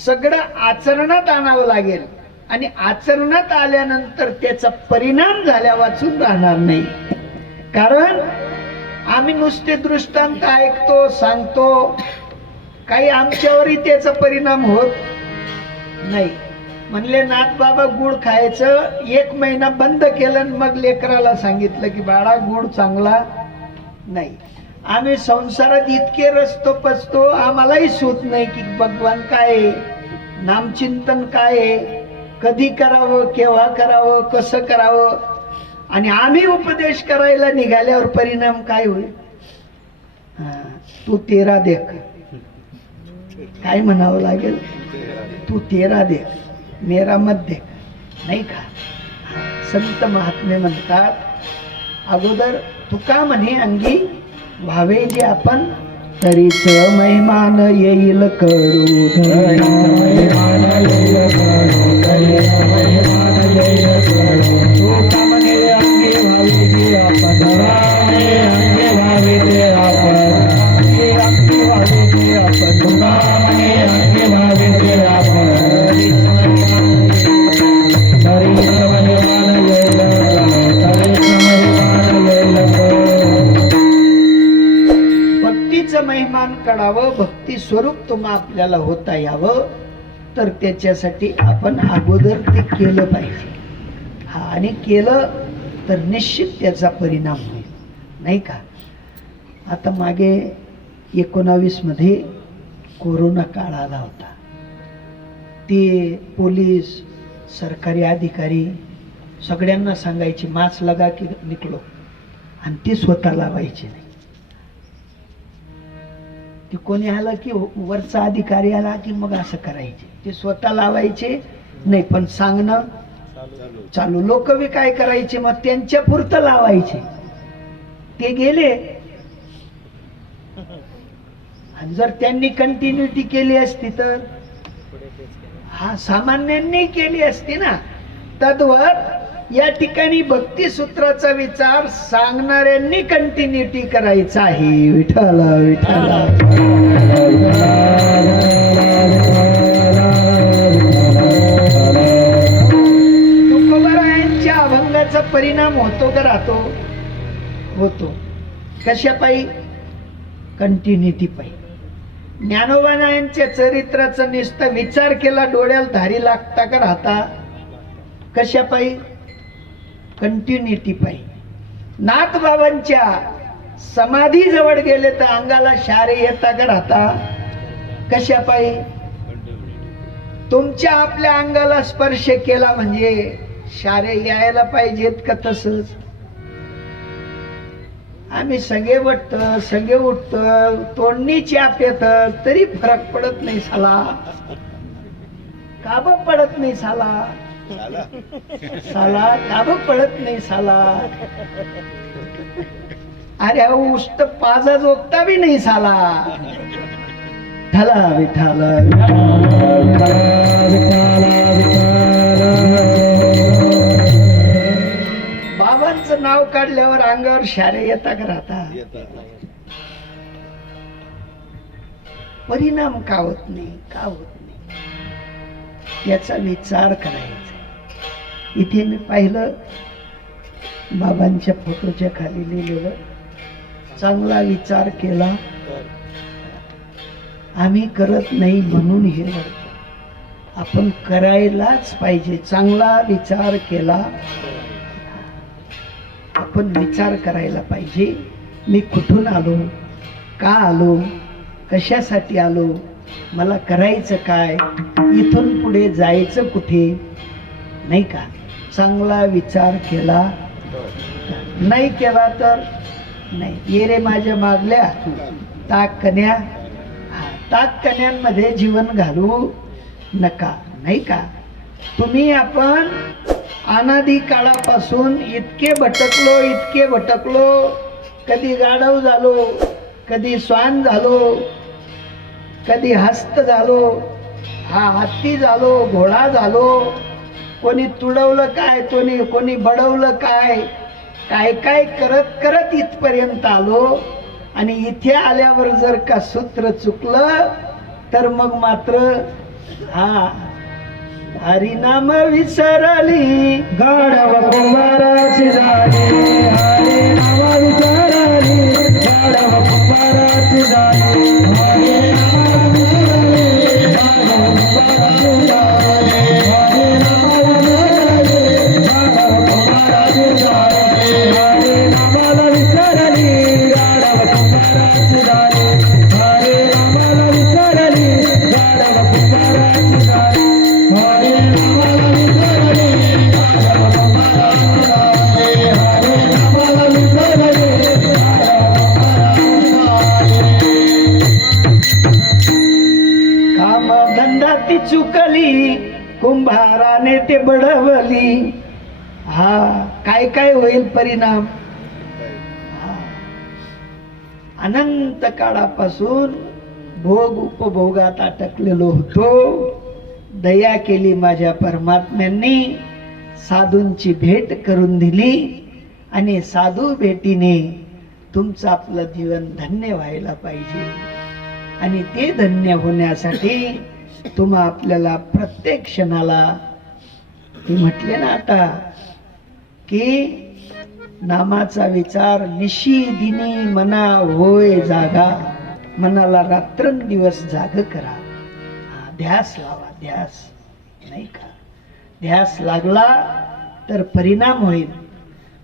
सगळं आचरणात आणावं लागेल आणि आचरणात आल्यानंतर त्याचा परिणाम झाल्या वाचून राहणार नाही. कारण आम्ही नुसते दृष्टांत ऐकतो सांगतो काही आमच्यावरही त्याचा परिणाम होत नाही. म्हणले नाथ बाबा गुळ खायचं 1 महिना बंद केलं आणि मग लेकराला सांगितलं की बाळा गुळ चांगला नाही. आम्ही संसारात इतके रचतो पचतो आम्हालाही सूत नाही की भगवान काय आहे, नामचिंतन काय आहे, कधी करावं केव्हा करावं कसं करावं. आणि आम्ही उपदेश करायला निघाल्यावर परिणाम काय होईल. तू तेरा देख काय म्हणावं लागेल. तू तेरा देख मेरा मत देख नाही का. संत महात्मे म्हणतात अगोदर तुका म्हणे अंगी व्हावे जे आपण तरीच महिमान येईल कडू. तुका म्हणे अंगी व्हावे जे आपण अंगी व्हावे ते आपण तुका म्हणे अंगी व्हावे ते आपण भक्तीचं महिमान कळावं. भक्ती स्वरूप तुम्हा आपल्याला होता यावं तर त्याच्यासाठी आपण अगोदर ते केलं पाहिजे. हा आणि केलं तर निश्चित त्याचा परिणाम होईल नाही का. आता मागे 19 मध्ये कोरोना काळ आला होता. ते पोलीस सरकारी अधिकारी सगळ्यांना सांगायचे मास्क लगा की निकलो आणि ते स्वतः लावायचे नाही. ते कोणी आलं की वरचा अधिकारी आला की मग असं करायचे. ते स्वतः लावायचे नाही पण सांगणं चालू. लोक बी काय करायचे मग त्यांच्या पुरतं लावायचे. ते गेले आणि जर त्यांनी कंटिन्युटी केली असती तर हा सामान्यांनी केली असती ना. तद्वत या ठिकाणी भक्ती सूत्राचा विचार सांगणाऱ्यांनी कंटिन्युटी करायचा आहे. विठ्ठल विठ्ठल. तुकोबारायांच्या अभंगाचा परिणाम होतो का राहतो. होतो. कशापायी कंटिन्युटी पायी. ज्ञानोबांच्या चरित्राचा नुसता विचार केला डोळ्याला धारी लागता का राहता. कशापायी कंटिन्युटी पायी. नाथ बाबांच्या समाधी जवळ गेले तर अंगाला शारे येता का राहता. कशापायी तुमच्या आपल्या अंगाला स्पर्श केला म्हणजे शारे यायला पाहिजेत का. तसंच आम्ही सगळे वाटत सगळे उठत तोंडणी चाप येत तरी फरक पडत नाही साला. काब पडत नाही साला. साला काब पडत नाही साला. अरे उष्ट पाजा जोगता बी नाही साला. ठला विठाल बाबांचं नाव काढल्यावर अंगावर शारे येता का राहता. परिणाम का होत नाही, का होत नाही याचा विचार करायचा. इथे मी पाहिलं बाबांच्या फोटोच्या खाली लिहिलेलं, चांगला विचार केला आम्ही करत नाही म्हणून हे घडतं. आपण करायलाच पाहिजे. चांगला विचार केला, आपण विचार करायला पाहिजे. मी कुठून आलो, का आलो, कशासाठी आलो, मला करायचं काय, इथून पुढे जायचं कुठे, नाही का. चांगला विचार केला, नाही केला तर नाही. ये रे माझ्या मागल्या ताक कन्या, ताक कन्यांमध्ये जीवन घालू नका, नाही का. तुम्ही आपण अनादी काळापासून इतके भटकलो, कधी गाढव झालो, कधी श्वान झालो, कधी हस्त झालो, हत्ती झालो, घोडा झालो, कोणी तुडवलं काय, कोणी बडवलं काय, काय काय करत करत इथपर्यंत आलो. आणि इथे आल्यावर जर का सूत्र चुकलं तर मग मात्र हरिनाम विसरली, गाढव कुंभाराची झाली, हरे नाम विसरली, गाढव कुंभाराची झाली, हरे नाम विसरली, गाढव कुंभाराची झाली, हरे नाम विसरली, गाढव कुंभाराची झाली, हरे नामाला विसरली, गाढव कुंभाराची झाली, हरे नामाला विसरली, गाढव कुंभाराची झाली, हरे नामाला विसरली, गाढव कुंभाराची झाली, हरे नामाला विसरली, गाढव कुंभाराची झाली. काम धंदा ती चुकली, कुंभाराने ते बडवली. काय काय होईल परिणाम. अनंत काळापासून भोग उपभोगात अटकलेलो होतो. दया केली माझ्या परमात्म्यांनी, साधूंची भेट करून दिली आणि साधू भेटीने तुमचं आपलं जीवन धन्य व्हायला पाहिजे. आणि ते धन्य होण्यासाठी तुम्हा आपल्याला प्रत्येक क्षणाला मी म्हटले ना आता की नामाचा विचार निशी दिनी मना होय जागा, मनाला रात्रंदिवस जाग करा. ध्यास लावा, ध्यास, नाही का. ध्यास लागला तर परिणाम होईल.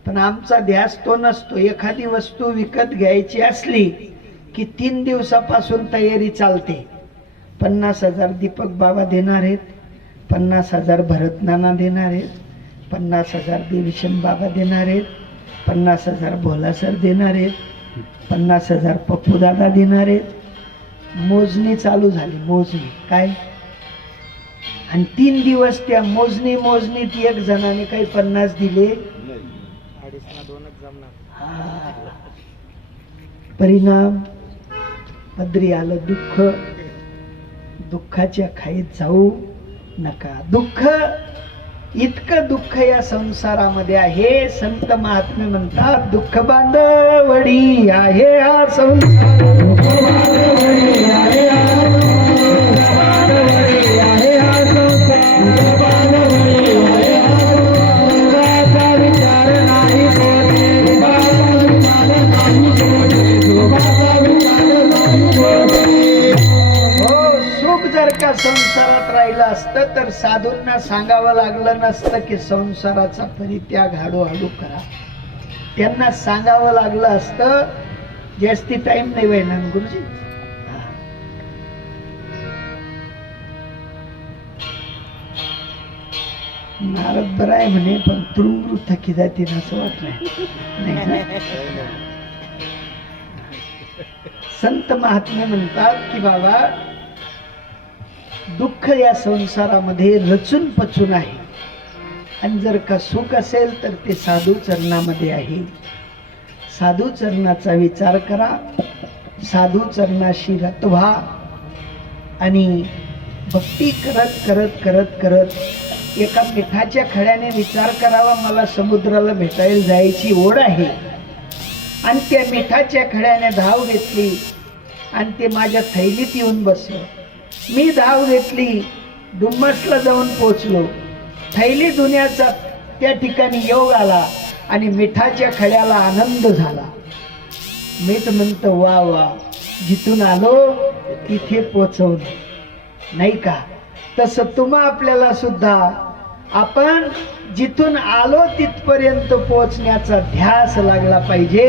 पण आमचा ध्यास तो नसतो. एखादी वस्तू विकत घ्यायची असली की 3 दिवसापासून तयारी चालते. 50,000 दीपक बाबा देणार आहेत, 50,000 भरतनाना देणार आहेत, 50,000 देवीशन बाबा देणार आहेत, 50,000 भोला सर देणार आहेत, 50,000 पप्पू दादा देणार आहेत. मोजणी चालू झाली, मोजणी काय. आणि 3 दिवस त्या मोजणीत एक जणाने काही 50 दिले. परिणाम पदरी आलं दुःख. दुःखाच्या खाईत जाऊ नका. दुःख, इतकं दुःख या संसारामध्ये आहे. संत महात्मे म्हणतात दुःख बांधवडी आहे हा संसार, दुःख बांधवडी आहे हा संसार, बांधवडी आहे हा संसार, दुःख बांधवडी आहे हा संसार. विचार नाही कोणी, विचार नाही कोणी, विचार नाही कोणी. हो, सुख जर का संसारात राहिलं असतं तर साधूंना सांगावं लागलं नसतं की संसाराचा परित्याग हळूहळू करा. त्यांना सांगावं लागलं असतं. जास्ती टाइम नाही व्हायना गुरुजी. नारद बरं आहे म्हणे पण तुरुंग थकी जाते असं वाटलंय नाही ना. संत महात्मे म्हणतात की बाबा दुःख या संसारामध्ये रचून पचून आहे. आणि जर का सुख असेल तर ते साधू चरणामध्ये आहे. साधू चरणाचा विचार करा, साधू चरणाशी रत व्हा आणि भक्ती करत करत करत करत एका मिठाच्या खड्याने विचार करावा, मला समुद्राला भेटायला जायची ओढ आहे. आणि त्या मिठाच्या खड्याने धाव घेतली आणि ते माझ्या थैलीत येऊन बसलं. मी धाव घेतली, डुम्मसला जाऊन पोचलो. थैली धुण्याचा त्या ठिकाणी योग आला आणि मिठाच्या खड्याला आनंद झाला. मीच म्हणतो वा वा, जिथून आलो तिथे पोचवलं, नाही का? तसं तुम्हा आपल्याला सुद्धा आपण जिथून आलो तिथपर्यंत पोचण्याचा ध्यास लागला पाहिजे.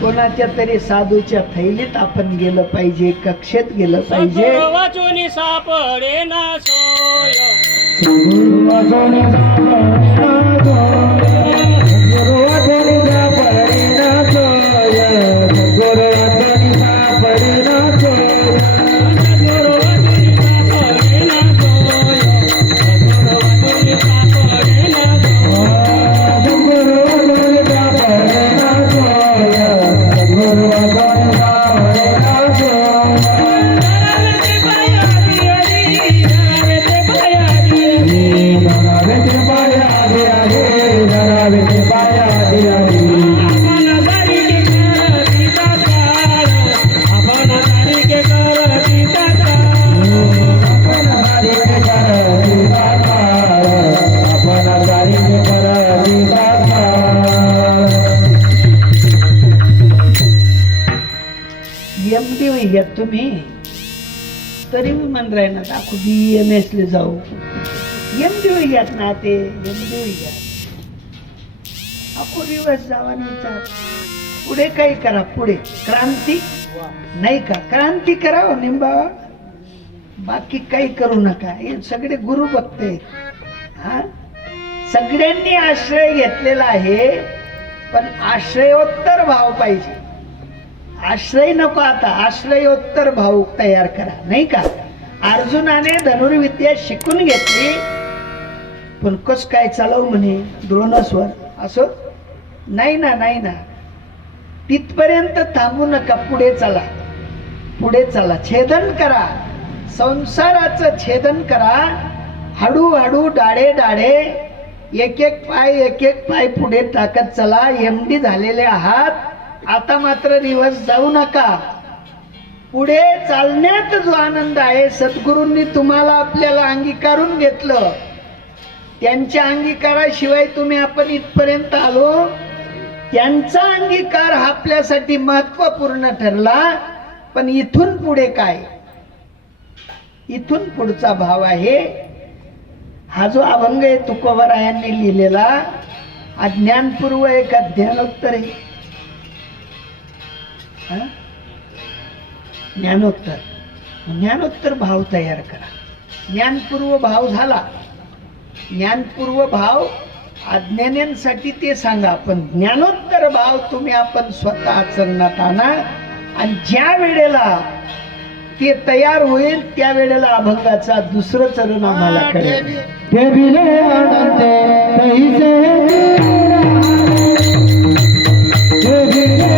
कोणाच्या तरी साधूच्या थैलीत आपण गेलं पाहिजे, कक्षेत गेलं पाहिजे. सद्गुरु वाचूनी सापडे ना सोय. सद्गुरु वाचूनी सापडे ना सोय. सद्गुरु वाचूनी सापडे ना सोय. सद्गुरु वाचूनी सापडे ना सोय. सद्गुरु वाचूनी सापडे ना सोय. सद्गुरु वाचूनी सापडे ना सोय. सद्गुरु वाचूनी सापडे ना सोय. सद्गुरु वाचूनी सापडे ना सोय. धरावेचे पाया आधी आधी, धरावेचे पाया आधी आधी. आपण दारी के कर आपण दारी के कर आपण गाडीने करती जाणार, आपण गाडीने करती जाणार. एमडी होईया तुम्ही तरी मी म्हण राही ना दाखवू BMS ले जाऊ. एमडी होईयात ना ते एमडी होईया. आपण रिवर्स जावा नाही चाल. पुढे काही करा, पुढे क्रांती नाही का? क्रांती करा हो निंबावा, बाकी काही करू नका. हे सगळे गुरु भक्त आहेत. हा, सगळ्यांनी आश्रय घेतलेला आहे, पण आश्रयोत्तर भाव पाहिजे. आश्रय नको, आता आश्रयोत्तर भाव तयार करा, नाही का? अर्जुनाने धनुर्विद्या शिकून घेतली, पण कस काय चालव म्हणे द्रोणास्वर, असं नाही ना, नाही ना. तिथपर्यंत थांबू नका, पुढे चला, पुढे चला. छेदन करा, संसाराचं छेदन करा. हळूहळू डाळे डाळे, एक एक पाय पुढे टाकत चला. एमडी झालेले आहात, आता मात्र रिवर्स जाऊ नका. पुढे चालण्यात जो आनंद आहे, सद्गुरूंनी तुम्हाला आपल्याला अंगीकारून घेतलं. त्यांच्या अंगीकाराशिवाय तुम्ही आपण इथपर्यंत आलो. त्यांचा अंगीकार हा आपल्यासाठी महत्वपूर्ण ठरला. पण इथून पुढे काय, इथून पुढचा भाव आहे. हा जो अभंग आहे तुकोबरायांनी लिहिलेला, अज्ञानपूर्व एक ज्ञानोत्तर आहे. ज्ञानोत्तर, ज्ञानोत्तर भाव तयार करा. ज्ञानपूर्व भाव झाला, ज्ञानपूर्व भाव अज्ञान्यांसाठी ते सांगा. पण ज्ञानोत्तर भाव तुम्ही आपण स्वतः आचरणात आणा. आणि ज्या वेळेला ते तयार होईल त्या वेळेला अभंगाचा दुसरं चरण आम्हाला कळेल. ठेविले आनंदे तैसे ठेविले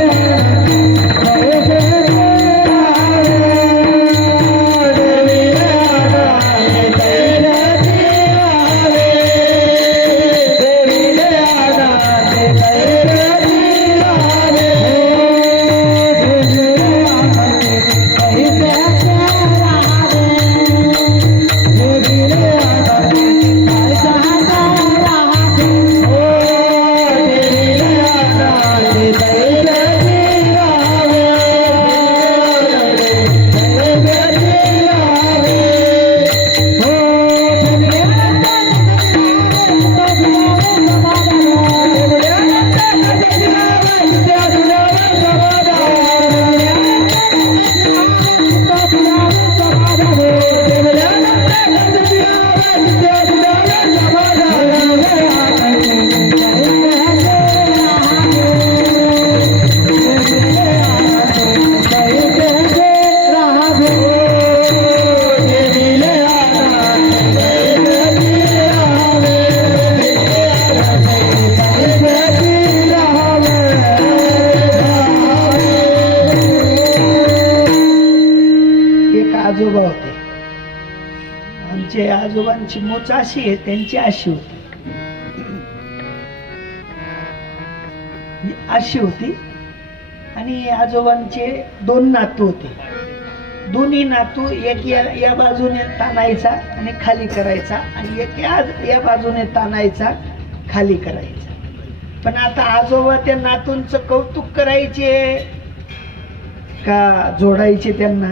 आजोबा होते. आमचे आजोबांची मोच अशी आहे, त्यांची अशी होती, अशी होती आणि आजोबांचे 2 नातू होते. दोन्ही नातू एक या बाजूने ताणायचा आणि खाली करायचा आणि एक या बाजूने ताणायचा खाली करायचा. पण आता आजोबा त्या नातूंचं कौतुक करायचे का जोडायचे? त्यांना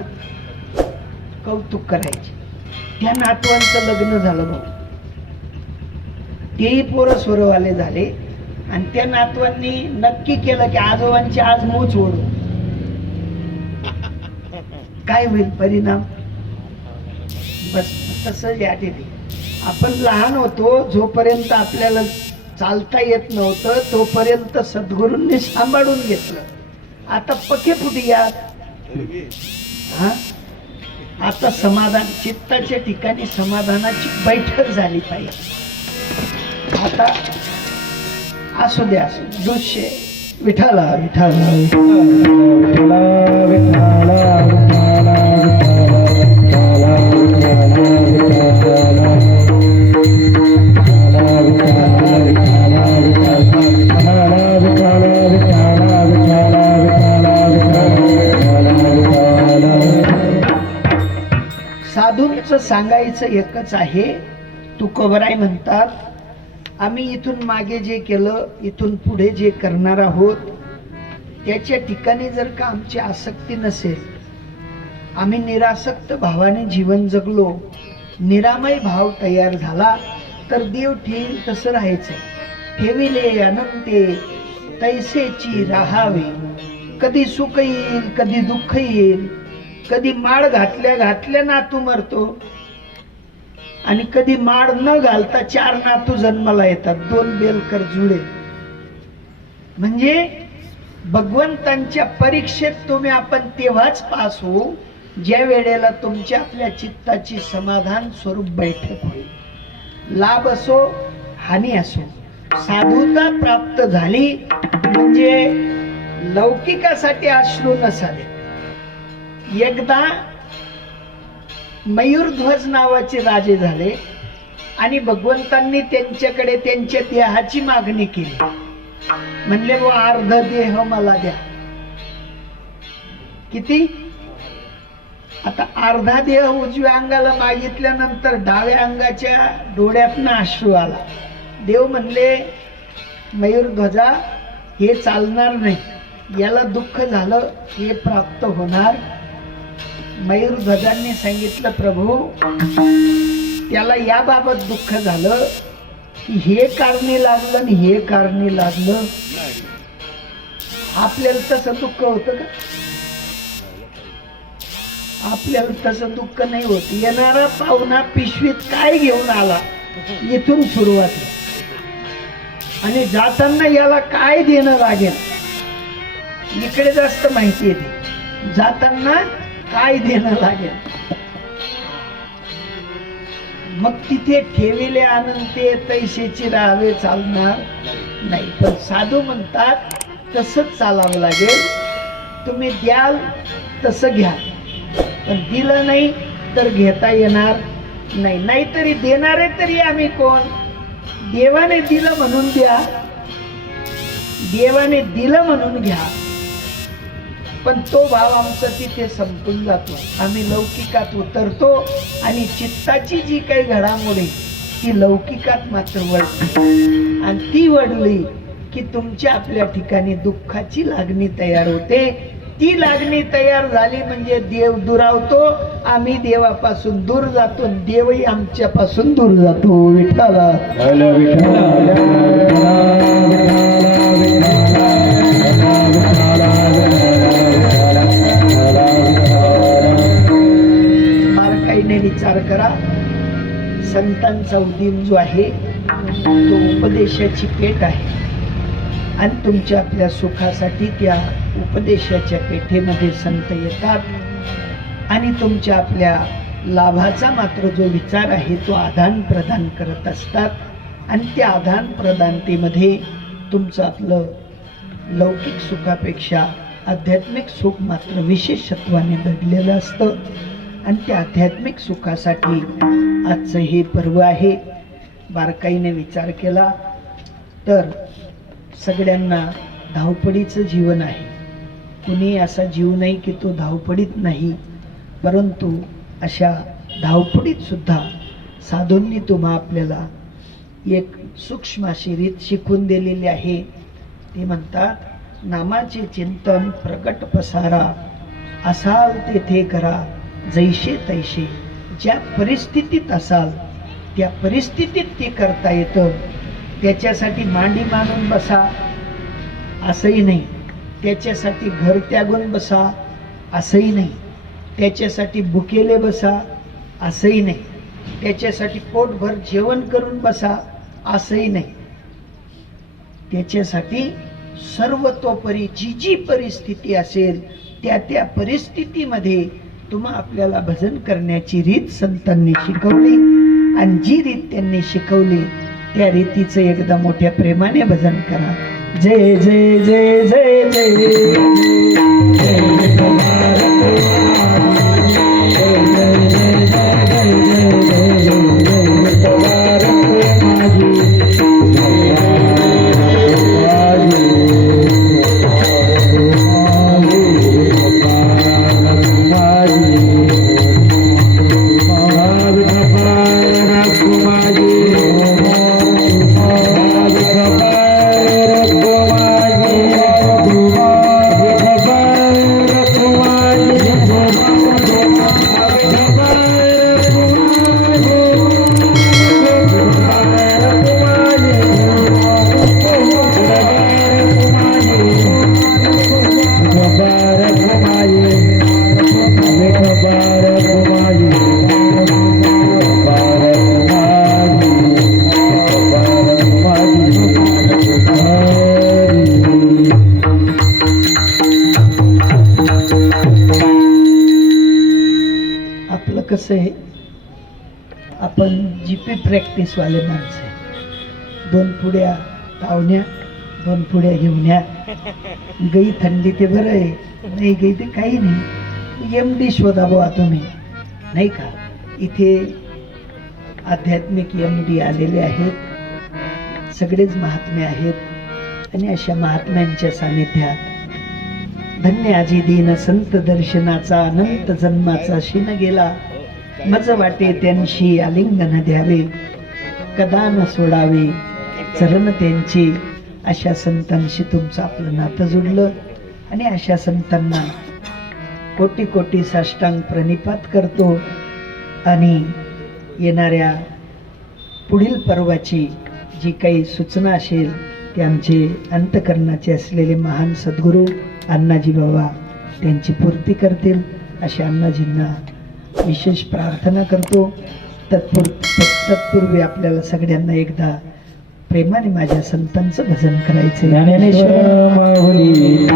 कौतुक करायचे. त्या नातवांचं लग्न झालं भाऊ, तेही पोरं सोरवाले झाले आणि त्या नातवांनी नक्की केलं की आजोबांची आज मूच ओढू. काय होईल परिणाम? बस तसं या ठिकाणी आपण लहान होतो, जोपर्यंत आपल्याला चालता येत नव्हतं तोपर्यंत सद्गुरूंनी सांभाळून घेतलं. आता पके फुटी या हा. आता समाधान, चित्ताच्या ठिकाणी समाधानाची बैठक झाली पाहिजे. आता असू द्या, दृश्य विठाला विठाला विठ्ठला विठ्ठला साधूंचं सांगायचं एकच आहे. तुकोबराय म्हणतात, आम्ही इथून मागे जे केलं, इथून पुढे जे करणार आहोत, त्याच्या ठिकाणी जर का आमची आसक्ती नसेल, आम्ही निरासक्त भावाने जीवन जगलो, निरामय भाव तयार झाला, तर देव ठेवील तसं राहायचं. ठेविले अनंते तैसेची राहावे. कधी सुख येईल, कधी दुःख येईल, कधी माळ घातल्या घातल्या नातू मरतो आणि कधी माळ न घालता 4 नातू जन्माला येतात, 2 बेलकर जुळे. म्हणजे भगवंतांच्या परीक्षेत तुम्ही आपण तेव्हाच पास होऊ ज्या वेळेला तुमच्या आपल्या चित्ताची समाधान स्वरूप बैठक होईल. लाभ असो हानी असो, साधुता प्राप्त झाली म्हणजे लौकिकासाठी अश्रू नसावे. एकदा मयूरध्वज नावाचे राजे झाले आणि भगवंतांनी त्यांच्याकडे त्यांच्या देहाची मागणी केली. म्हणले वो अर्ध देह मला द्या. किती? आता अर्धा देह उजव्या अंगाला मागितल्यानंतर डाव्या अंगाच्या डोळ्यातनं अश्रू आला. देव म्हणले मयूरध्वजा हे चालणार नाही, याला दुःख झालं हे प्राप्त होणार. मयूरध्वजांनी सांगितलं प्रभू त्याला याबाबत दुःख झालं की हे कारणी लागलं आणि हे कारणी लागलं. आपल्याला तसं दुःख होतं का? आपल्याला तसं दुःख नाही होत. येणारा पाहुणा पिशवीत काय घेऊन आला इथून सुरुवात आणि जाताना याला काय देणं लागेल इकडे जास्त माहिती येते. जाताना काय देणं लागेल. मग तिथे ठेविले अनंते तैसेची राहावे चालणार नाही. पण साधू म्हणतात तसंच चालावं लागेल. तुम्ही द्याल तसं घ्या, पण दिलं नाही तर घेता येणार नाही. नाहीतरी देणारे तरी आम्ही कोण? देवाने दिलं म्हणून द्या, देवाने दिलं म्हणून घ्या. पण तो भाव आमचा तिथे संपून जातो. आम्ही लौकिकात उतरतो आणि चित्ताची जी काही घडामोडी ती लौकिकात मात्र वळते. आणि ती वळली की तुमच्या आपल्या ठिकाणी दुःखाची लागणी तयार होते. ती लागणी तयार झाली म्हणजे देव दुरावतो, आम्ही देवापासून दूर जातो, देवही आमच्यापासून दूर जातो. विठ्ठला बारकाईने विचार करा. संतांचा उदीम जो आहे तो उपदेशाची पेठ आहे आणि तुमच्या आपल्या सुखासाठी त्या उपदेशाच्या पेठेमध्ये संत येतात आणि तुमच्या आपल्या लाभाचा मात्र जो विचार आहे तो आदान प्रदान करत असतात. आणि त्या आदान प्रदानतेमध्ये तुमचं आपलं लौकिक सुखापेक्षा आध्यात्मिक सुख मात्र विशेषत्वाने दडलेलं असतं. आणि त्या आध्यात्मिक सुखासाठी आजचं हे पर्व आहे. बारकाईने विचार केला तर सगळ्यांना धावपळीचं जीवन आहे. कुणी असा जीव नाही की तो धावपडीत नाही, परंतु अशा धावपडीत सुद्धा साधूंनी तुम्हा आपल्याला एक सूक्ष्म अशी रीत शिकवून दिलेली आहे. ते म्हणतात, नामाचे चिंतन प्रकट पसारा, असाल तेथे करा जैसे तैसे. ज्या परिस्थितीत असाल त्या परिस्थितीत ते करता येतं. त्याच्यासाठी मांडी मानून बसा असंही नाही, त्याच्यासाठी घर त्यागून बसा असंही नाही, त्याच्यासाठी भुकेले बसा असंही नाही, त्याच्यासाठी पोटभर जेवण करून बसा असंही नाही. त्याच्यासाठी सर्वतोपरी जी जी परिस्थिती असेल त्या त्या परिस्थितीमध्ये तुम्हा आपल्याला भजन करण्याची रीत संतांनी शिकवली. आणि जी रीत त्यांनी शिकवली त्या रीतीचं एकदा मोठ्या प्रेमाने भजन करा. जय जय जय जय जय कसं आहे, आपण जीपी प्रॅक्टिसवाले माणसं आहे. 2 पुड्या तावण्या 2 पुड्या घेऊन या. गई थंडी ते बरं आहे, नाही गई ते काही नाही. MD शोधा बुवा तुम्ही, नाही का. इथे आध्यात्मिक MD आलेले आहेत, सगळेच महात्मे आहेत. आणि अशा महात्म्यांच्या सानिध्यात धन्य आजी दीन संत दर्शनाचा अनंत जन्माचा शिन गेला. मज वाटे त्यांशी आलिंगन द्यावे, कदा न सोडावे चरण त्यांची. अशा संतांशी तुमचं आपलं नातं जुडलं. आणि अशा संतांना कोटी कोटी साष्टांग प्रणिपात करतो. आणि येणाऱ्या पुढील पर्वाची जी काही सूचना असेल ते आमचे अंतकरणाचे असलेले महान सद्गुरू अण्णाजी बाबा त्यांची पूर्ती करतील, अशा अण्णाजींना विशेष प्रार्थना करतो. तत्पूर्वी आपल्याला सगळ्यांना एकदा प्रेमाने माझ्या संतांचं भजन करायचं. ज्ञानेश्वर माऊली